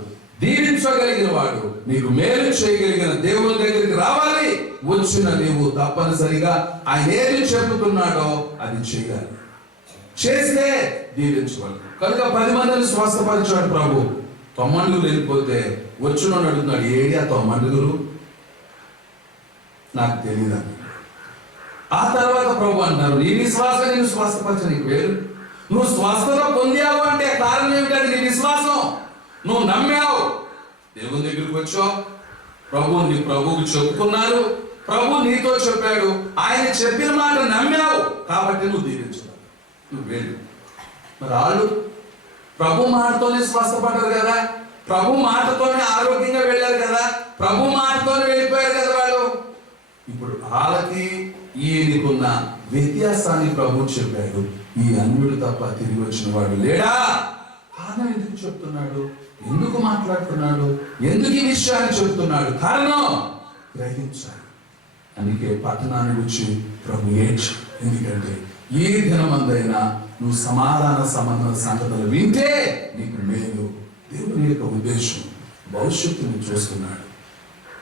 దీవించగలిగిన వాడు, నీకు మేలు చేయగలిగిన దేవుని దగ్గరికి రావాలి. వచ్చిన నీవు తప్పనిసరిగా ఆయన ఏది చెబుతున్నాడో అది చేయాలి, చేస్తే దీవించగలరు. కనుక 10 మందిని స్వస్థపరిచాడు ప్రభు. 9 వెళ్ళిపోతే వచ్చిన అడుగుతున్నాడు, ఏడి ఆ 9? నాకు తెలియదు. ఆ తర్వాత ప్రభు అంటారు, నీ విశ్వాసం నేను స్వస్థపరచ, నీకు వేరు. నువ్వు స్వస్థత పొందావు అంటే కారణం ఏమిటంటే నీ విశ్వాసం. నువ్వు నమ్మావు, దేవుని దగ్గరికి వచ్చావు, ప్రభువుకి చెప్పుకున్నారు, ప్రభు నీతో చెప్పాడు, ఆయన చెప్పిన మాట నమ్మావు కాబట్టి నువ్వు దీవించున్నావు, నువ్వు వేరు. మరి వాళ్ళు ప్రభు మాటతోనే స్వస్థపడ్డారు కదా, ప్రభు మాటతోనే ఆరోగ్యంగా వెళ్ళారు కదా, ప్రభు మాటతోనే వెళ్ళిపోయారు కదా వాళ్ళు. ఇప్పుడు వాళ్ళకి ఈయనకున్న వ్యత్యాసాన్ని ప్రభు చెప్పాడు, ఈ అన్యుడు తప్ప తిరిగి వచ్చిన వాడు లేడా? కారణం ఎందుకు చెప్తున్నాడు, ఎందుకు మాట్లాడుతున్నాడు, ఎందుకు ఈ విషయాన్ని చెప్తున్నాడు? కారణం గ్రహించాలి. అందుకే పట్టణాన్ని గురించి ప్రభు ఏడ్చు. ఎందుకంటే ఈ దినమందైనా నువ్వు సమాధాన సంబంధ సంగతులు వింటే నీకు మేలు. దేవుని యొక్క ఉద్దేశం భవిష్యత్తును చూస్తున్నాడు,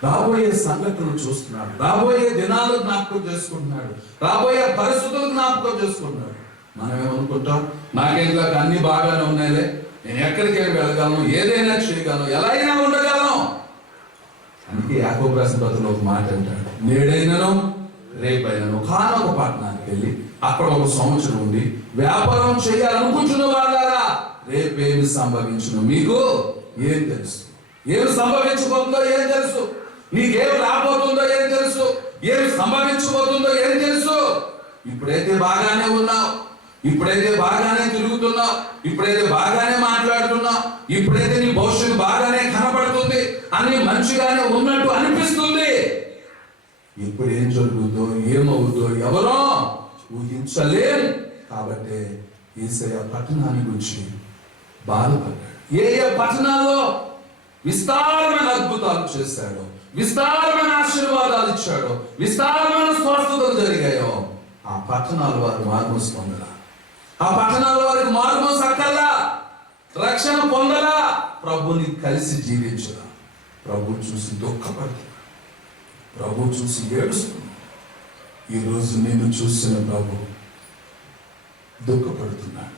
రాబోయే సంఘటనలు చూస్తున్నాడు, రాబోయే దినాలు జ్ఞాపకం చేసుకుంటున్నాడు, రాబోయే పరిస్థితులు జ్ఞాపకం చేసుకుంటున్నాడు. మనం ఏమనుకుంటాం, నాకేంట్లో అన్ని బాగానే ఉన్నాయిలే, నేను ఎక్కడికి వెళ్ళగలను, ఏదైనా చేయగలను, ఎలా అయినా ఉండగలను. అందుకే యాకోబు రాసిన పత్రికలో ఒక మాట అంటాడు, నేడైనను రేపైనను కానొక పట్టణానికి వెళ్ళి అక్కడ ఒక సంవత్సరం ఉండి వ్యాపారం చేయాలనుకుంటున్న వాళ్ళారా, రేపేమి సంభవించును మీకు ఏం తెలుసు? ఏమి సంభవించబోతుందో ఏం తెలుసు? నీకేమి రాబోతుందో ఏం తెలుసు? ఏమి సంభవించబోతుందో ఏం తెలుసు? ఇప్పుడైతే బాగానే ఉన్నావు, ఇప్పుడైతే బాగానే తిరుగుతున్నావు, ఇప్పుడైతే బాగానే మాట్లాడుతున్నావు, ఇప్పుడైతే నీ భవిష్యత్తు బాగానే కనపడుతుంది, అన్ని మంచిగానే ఉన్నట్టు అనిపిస్తుంది. ఇప్పుడు ఏం జరుగుతుందో ఏమవుతుందో ఎవరో ఊహించలేం. కాబట్టి యేసయ్య పట్టణాన్ని గురించి బాధపడ్డాడు. ఏ పట్టణాల్లో విస్తారమైన అద్భుతాలు చేశాడో, విస్తారమైన ఆశీర్వాదాలు ఇచ్చాడో, విస్తారమైన స్వస్థతలు జరిగాయో ఆ పట్టణాల వారు మార్మోస్ పొందలా, ఆ పట్టణాల వారికి మార్మోస్ అక్కల్లా, రక్షణ పొందలా, ప్రభుని కలిసి జీవించరా. ప్రభు చూసి దుఃఖపడుతున్నా, ప్రభు చూసి ఏడుస్తున్నా. ఈరోజు నేను చూసిన ప్రభు దుఃఖపడుతున్నాడు.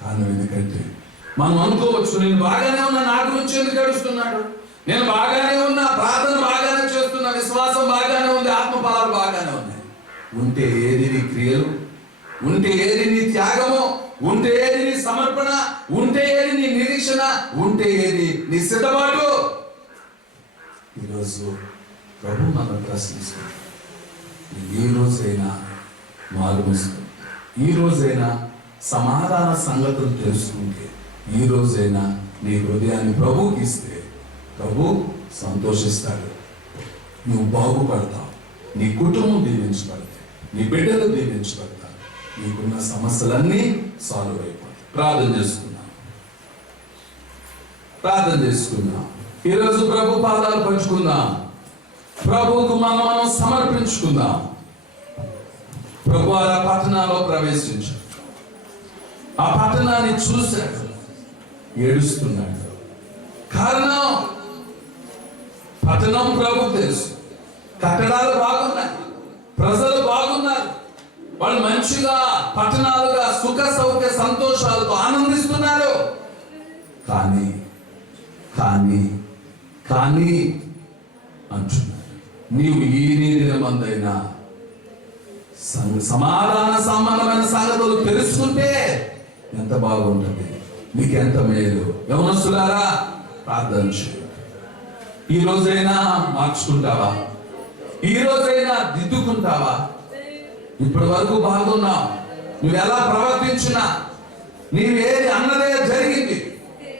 కారణం ఎందుకంటే మనం అనుకోవచ్చు, నేను బాగానే ఉన్నా, నా గురించి ఎందుకు ఏడుస్తున్నాడు? నేను బాగానే ఉన్నా, ప్రార్థన బాగానే చేస్తున్నా, విశ్వాసం బాగానే ఉంది, ఆత్మఫలాలు బాగానే ఉన్నాయి. ఉంటే ఏది నీ క్రియలు, ఉంటే ఏది నీ త్యాగము, ఉంటే ఏది నీ సమర్పణ, ఉంటే ఏది నీ నిరీక్షణ, ఉంటే ఏది నీ సిద్ధపాటు? ఈరోజు ప్రభు మనం ప్రశ్నిస్తున్నాడు. ఏ రోజైనా మారుమోసు, ఈ రోజైనా సమాధాన సంగతులు తెలుసుకుంటే, ఈ రోజైనా నీ హృదయాన్ని ప్రభువుకి ఇస్తే ప్రభు సంతోషిస్తాడు. నువ్వు బాగుపడతావు, నీ కుటుంబం దీవించబడతాయి, నీ బిడ్డలు దీవించబడతారు, నీకున్న సమస్యలన్నీ సాల్వ్ అయిపోతాయి. ప్రార్థన చేసుకుందాం. ఈరోజు ప్రభు పాదాలు పంచుకుందాం, ప్రభువుకు మనం సమర్పించుకుందాం. ప్రభు ఆ పట్టణాల్లో ప్రవేశించాడు, ఆ పట్టణాన్ని చూశాడు, ఏడుస్తున్నాడు. కారణం పట్టణం ప్రభు తెలుసు, కట్టడాలు బాగున్నాయి, ప్రజలు బాగున్నారు, వాళ్ళు మంచిగా పట్టణాలుగా సుఖ సౌఖ్య సంతోషాలతో ఆనందిస్తున్నారు. కానీ కానీ కానీ అంటున్నాడు, నీవు ఈ దినమందైనా సమాధాన సంబంధమైన సంగతులు తెలుసుకుంటే ఎంత బాగుంటుంది, నీకెంత మేలు. యవనస్తులారా, ప్రార్థన చేయండి. ఈ రోజైనా మార్చుకుంటావా? ఈ రోజైనా దిద్దుకుంటావా? ఇప్పటి వరకు బాగున్నావు, నువ్వు ఎలా ప్రవర్తించినా, నీవేది అన్నదే జరిగింది,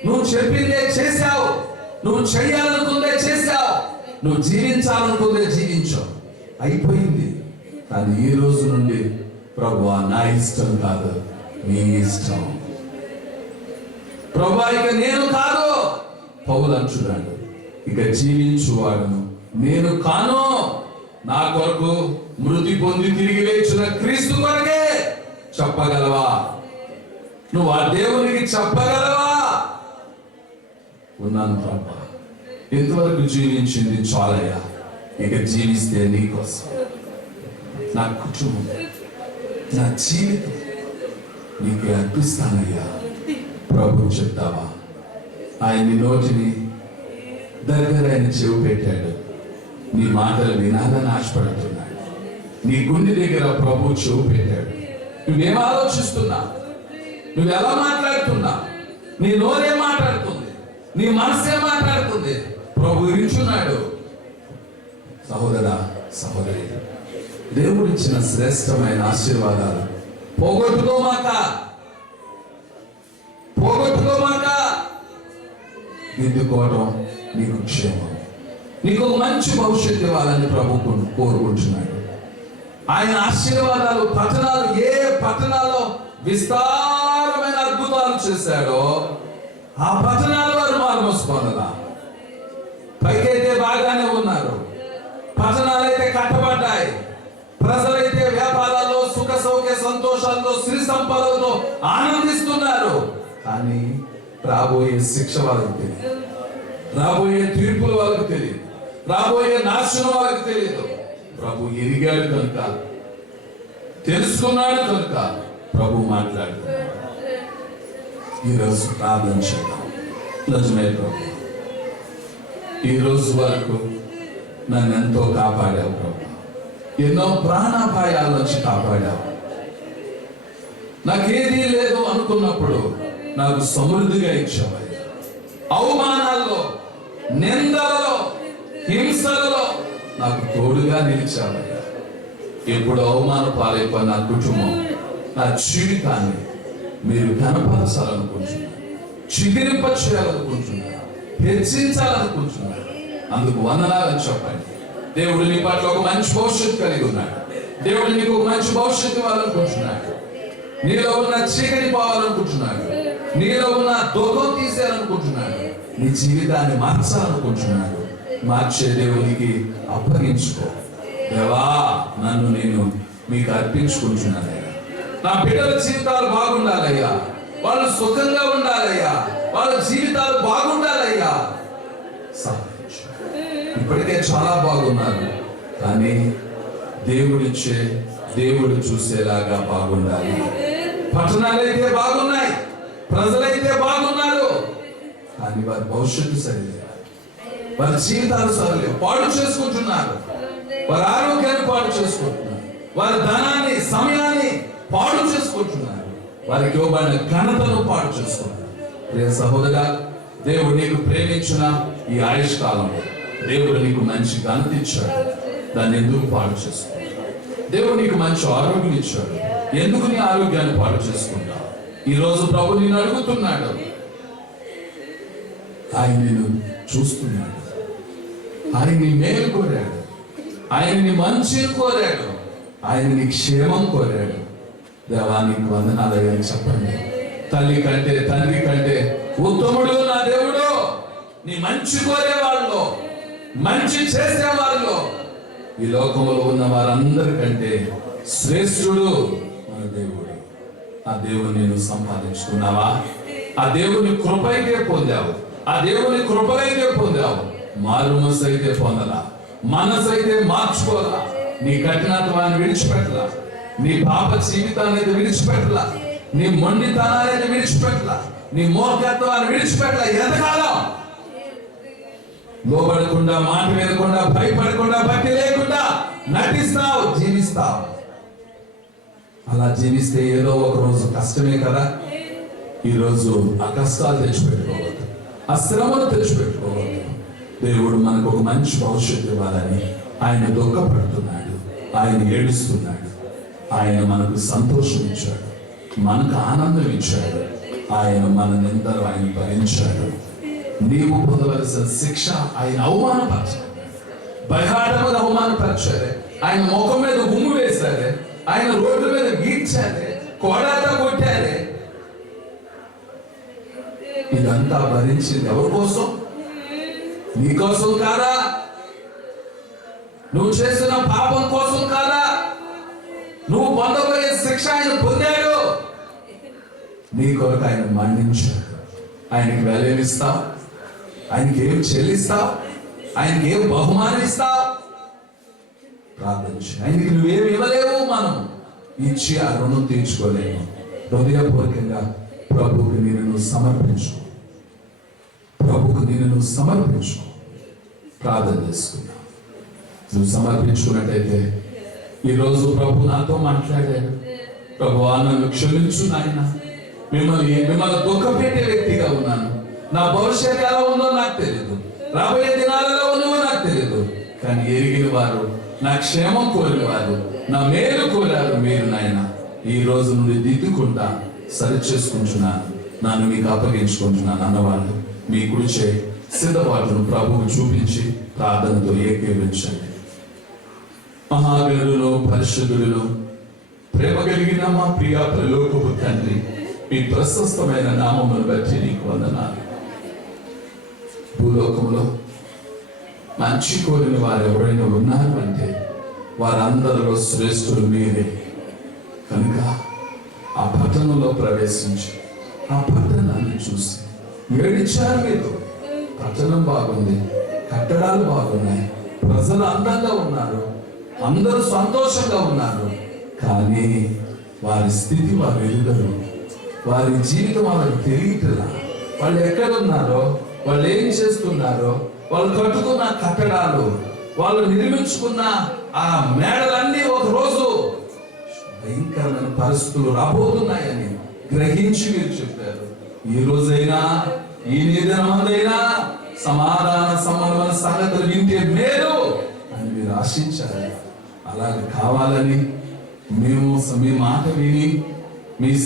నువ్వు చెప్పిందే చేశావు, నువ్వు చేయాలనుకుందే చేశావు, నువ్వు జీవించాలనుకుందే జీవించావు, అయిపోయింది. కానీ ఈ రోజు నుండి ప్రభువా, నా ఇష్టం కాదు, నీ ఇష్టం. ప్రభువా, ఇక నేను కాదు, పౌలు అంటున్నాడు, ఇక జీవించువాడును నేను కాను, నా కొరకు మృతి పొంది తిరిగి లేచిన క్రీస్తు కొరకే. చెప్పగలవా? నువ్వు ఆ దేవునికి చెప్పగలవా? ఉన్నాను ప్రభా, ఇంతవరకు జీవించింది చాలయ్యా, ఇక జీవిస్తే నీకోసం, నా కుటుంబం, నా జీవితం నీకే అర్పిస్తానయ్యా. ప్రభు చెప్తావా? ఆయన నోటిని దగ్గర ఆయన చెవి పెట్టాడు, నీ మాటలు వినాలని ఆశపడుతున్నాడు. నీ గుండె దగ్గర ప్రభు చెవి పెట్టాడు. నువ్వేం ఆలోచిస్తున్నా, నువ్వు ఎలా మాట్లాడుతున్నా, నీ నోరే మాట్లాడుతుంది, నీ మనసే మాట్లాడుతుంది. ప్రభు ఇచ్చున్నాడు. సహోదరా, సహోదరి, దేవుడిచ్చిన శ్రేష్టమైన ఆశీర్వాదాలు పోగొట్టుకోమాక, దిద్దుకోవడం నీకు క్షేమం. నీకు ఒక మంచి భవిష్యత్తు ఇవ్వాలని ప్రభు కోరుకుంటున్నాడు. ఆయన ఆశీర్వాదాలు పట్టణాలు, ఏ పట్టణాల్లో విస్తారమైన అద్భుతాలు చేశాడో ఆ పట్టణాల వారు మార్మోసు పొందలా. పైకైతే బాగానే ఉన్నారు, పట్టణాలైతే కట్టబడ్డాయి, ప్రజలైతే వ్యాపారాల్లో సుఖ సౌఖ్య సంతోషాలతో సిరి సంపదలతో ఆనందిస్తున్నారు. కానీ రాబోయే శిక్ష వాళ్ళకి తెలియదు, రాబోయే తీర్పులు వాళ్ళకి తెలియదు, రాబోయే నాశనం వాళ్ళకి తెలియదు. ప్రభు ఎరిగాడు కనుక, తెలుసుకున్నాడు కనుక ప్రభు మాట్లాడుతున్నాడు. ఈరోజు ప్రార్థన చేద్దాం. నిజమే ప్రభు, ఈరోజు వరకు నన్ను ఎంతో కాపాడావు ప్రభు, ఎన్నో ప్రాణాపాయాల నుంచి కాపాడావు, నాకేదీ లేదు అనుకున్నప్పుడు నాకు సమృద్ధిగా ఇచ్చావయ్యా. అవమానాల్లో, నిందలలో, హింసలలో నాకు తోడుగా నిలిచావయ్యా. ఇప్పుడు అవమాన పాలైపోయిన నా కుటుంబం, నా జీవితాన్ని మీరు ఘనపరచాలనుకుంటున్నారు, చిగురింప చేయాలనుకుంటున్నారు, హెచ్చించాలనుకుంటున్నారు. అందుకు వందనాలని చెప్పండి. దేవుడు నీ పట్ల ఒక మంచి భవిష్యత్తు కలిగి ఉన్నాడు. దేవుడు నీకు ఒక మంచి భవిష్యత్తు ఇవ్వాలనుకుంటున్నాడు. నీలో ఉన్న చీకటి పోవాలనుకుంటున్నాడు. నీలో ఉన్న దుఃఖం తీసేయాలనుకుంటున్నాడు. నీ జీవితాన్ని మార్చాలనుకుంటున్నాడు. మార్చే దేవునికి అప్పగించుకో. దేవా, నన్ను నేను మీకు అర్పించుకుంటున్నానయ్యా. నా బిడ్డల జీవితాలు బాగుండాలయ్యా, వాళ్ళు సుఖంగా ఉండాలయ్యా, వాళ్ళ జీవితాలు బాగుండాలయ్యా. సహాయించు. ఇప్పటికే చాలా బాగున్నారు, కానీ దేవుడిచ్చే, దేవుడు చూసేలాగా బాగుండాలి. పట్టణాలైతే బాగున్నాయి, ప్రజలైతే బాగున్నారు, కానీ వారి భవిష్యత్తు సరిలేదు. వారి జీవితాలు సరిలేవు, పాడు చేసుకుంటున్నారు. వారి ఆరోగ్యాన్ని పాడు చేసుకుంటున్నారు. వారి ధనాన్ని, సమయాన్ని పాడు చేసుకుంటున్నారు. వారికి ఇవ్వబడిన ఘనతను పాడు చేసుకుంటున్నారు. ప్రియ సహోదరా, దేవుడు నీకు ప్రేమించిన ఈ ఆయుష్ కాలంలో దేవుడు నీకు మంచి ఘనత ఇచ్చాడు. దాన్ని ఎందుకు పాడు చేసుకుంటావు? దేవుడు నీకు మంచి ఆరోగ్యం ఇచ్చాడు. ఎందుకు నీ ఆరోగ్యాన్ని పాడు చేసుకుంటావు? ఈ రోజు ప్రభు నిన్ను అడుగుతున్నాడు. ఆయన నిన్ను చూస్తున్నాడు. ఆయన నీ మేలు కోరాడు. ఆయన నీ మంచిని కోరాడు. ఆయన నీ క్షేమం కోరాడు. దేవా, నీకు వందనాలయ్యా అని చెప్పండి. తల్లి కంటే, తండ్రి కంటే ఉత్తముడు నా దేవుడు. నీ మంచి కోరే వాళ్ళు, మంచి చేసే వాళ్ళు, ఈ లోకంలో ఉన్న వారందరికంటే శ్రేష్ఠుడు మన దేవుడు. ఆ దేవుని నేను సంపాదించుకున్నావా? ఆ దేవుని కృపైతే పొందావు. ఆ దేవుని కృపలైతే పొందావు. మారు మనసు అయితే పొందలా, మనసు అయితే మార్చుకోవాలా. నీ కఠినత్వాన్ని విడిచిపెట్టలా, నీ పాప జీవితాన్ని అయితే విడిచిపెట్టలా, నీ మొండితనాన్ని అయితే విడిచిపెట్టలా, నీ మూర్ఖత్వాన్ని విడిచిపెట్టలా. ఎంతకాలం లోబడకుండా, మాట వినకుండా, భయపడకుండా, భక్తి లేకుండా నటిస్తావు, జీవిస్తావు. అలా జీవిస్తే ఏదో ఒక రోజు కష్టమే కదా. ఈరోజు ఆ కష్టాలు తెచ్చిపెట్టుకోవద్దు, ఆ శ్రమను తెచ్చిపెట్టుకోవద్దు. దేవుడు మనకు ఒక మంచి భవిష్యత్తు ఇవ్వాలని ఆయన దుఃఖపడుతున్నాడు, ఆయన ఏడుస్తున్నాడు. ఆయన మనకు సంతోషం ఇచ్చాడు, మనకు ఆనందం ఇచ్చాడు. ఆయన మన నిందలు ఆయన భరించాడు. నీవు పొందవలసిన శిక్ష ఆయన అవమానపరిచాడు, బహిరంగంగా అవమానపరిచారే. ఆయన ముఖం మీద ఉమ్ము వేశారే, ఆయన రోడ్డు మీద గీడ్చారే, కోడాత కొట్టారే. ఇదంతా భరించింది ఎవరి కోసం? నీ కోసం కాదా? నువ్వు చేసిన పాపం కోసం కాదా? నువ్వు పొందబోయే శిక్ష ఆయన పొందాడు. నీ కొరకు ఆయన మరణించాడు. ఆయనకి వెలమిస్తావు? ఆయనకి ఏం చెల్లిస్తావు? ఆయనకి ఏం బహుమానం ఇస్తావు? ప్రార్థించు. ఆయనకి నువ్వేమి ఇవ్వలేవు, మనం ఇచ్చి ఆ రుణం తీర్చుకోలేము. హృదయపూర్వకంగా ప్రభువుకి నేను సమర్పించు, ప్రభువుకు నేను సమర్పించు. ప్రార్థన చేసుకున్నా. నువ్వు సమర్పించుకున్నట్టయితే ఈరోజు ప్రభు నాతో మాట్లాడాడు. ప్రభువా, నన్ను క్షమించు నాయన. మిమ్మల్ని దుఃఖపెట్టే వ్యక్తిగా ఉన్నాను. నా భవిష్యత్తు ఎలా ఉందో నాకు తెలియదు, రాబోయే దినాలలో ఉన్నవో నాకు తెలియదు. కానీ ఎరిగిన వారు, నా క్షేమం కోరిన వారు, నా మేలు కోరారు మీరు నాయన. ఈ రోజు నుండి దిద్దుకుంటా, సరి చేసుకుంటున్నాను, నన్ను మీకు అప్పగించుకుంటున్నాను అన్నవాళ్ళు మీ కుడిచే సిద్ధపాటును ప్రభువు చూపించి ప్రార్థనతో ఏకీభవించండి. మహాగణులను, పరిశుద్ధులను, ప్రేమ కలిగిన మా ప్రియ పరలోకపు తండ్రి, మీ ప్రశస్తమైన నామమును బట్టి నీకు వందనాలు. భూలోకంలో మంచి కోరిన వారు ఎవరైనా ఉన్నారు అంటే వారందరిలో శ్రేష్ఠులు మీరే. కనుక ఆ పట్టణంలో ప్రవేశించి ఆ పట్టణాన్ని చూసి ఏడిచారు మీరు. పట్టణం బాగుంది, కట్టడాలు బాగున్నాయి, ప్రజలు అందంగా ఉన్నారు, అందరూ సంతోషంగా ఉన్నారు. కానీ వారి స్థితి వారు ఎదుగరు, వారి జీవితం వాళ్ళకి తెలియట్లా. వాళ్ళు ఎక్కడున్నారో, వాళ్ళు ఏం చేస్తున్నారో, వాళ్ళు కట్టుకున్న కట్టడాలు, వాళ్ళు నిర్మించుకున్న ఆ మేడలన్నీ ఒక రోజు భయంకరమైన పరిస్థితులు రాబోతున్నాయని గ్రహించి మీరు చెప్పారు. ఈ రోజైనా ఈ నిదినమందైనా సమాధాన సంబంధమైన సంగతులు వింటే మేలు అని మీరు ఆశించారు. అలాగే కావాలని మేము మీ మాట విని మీ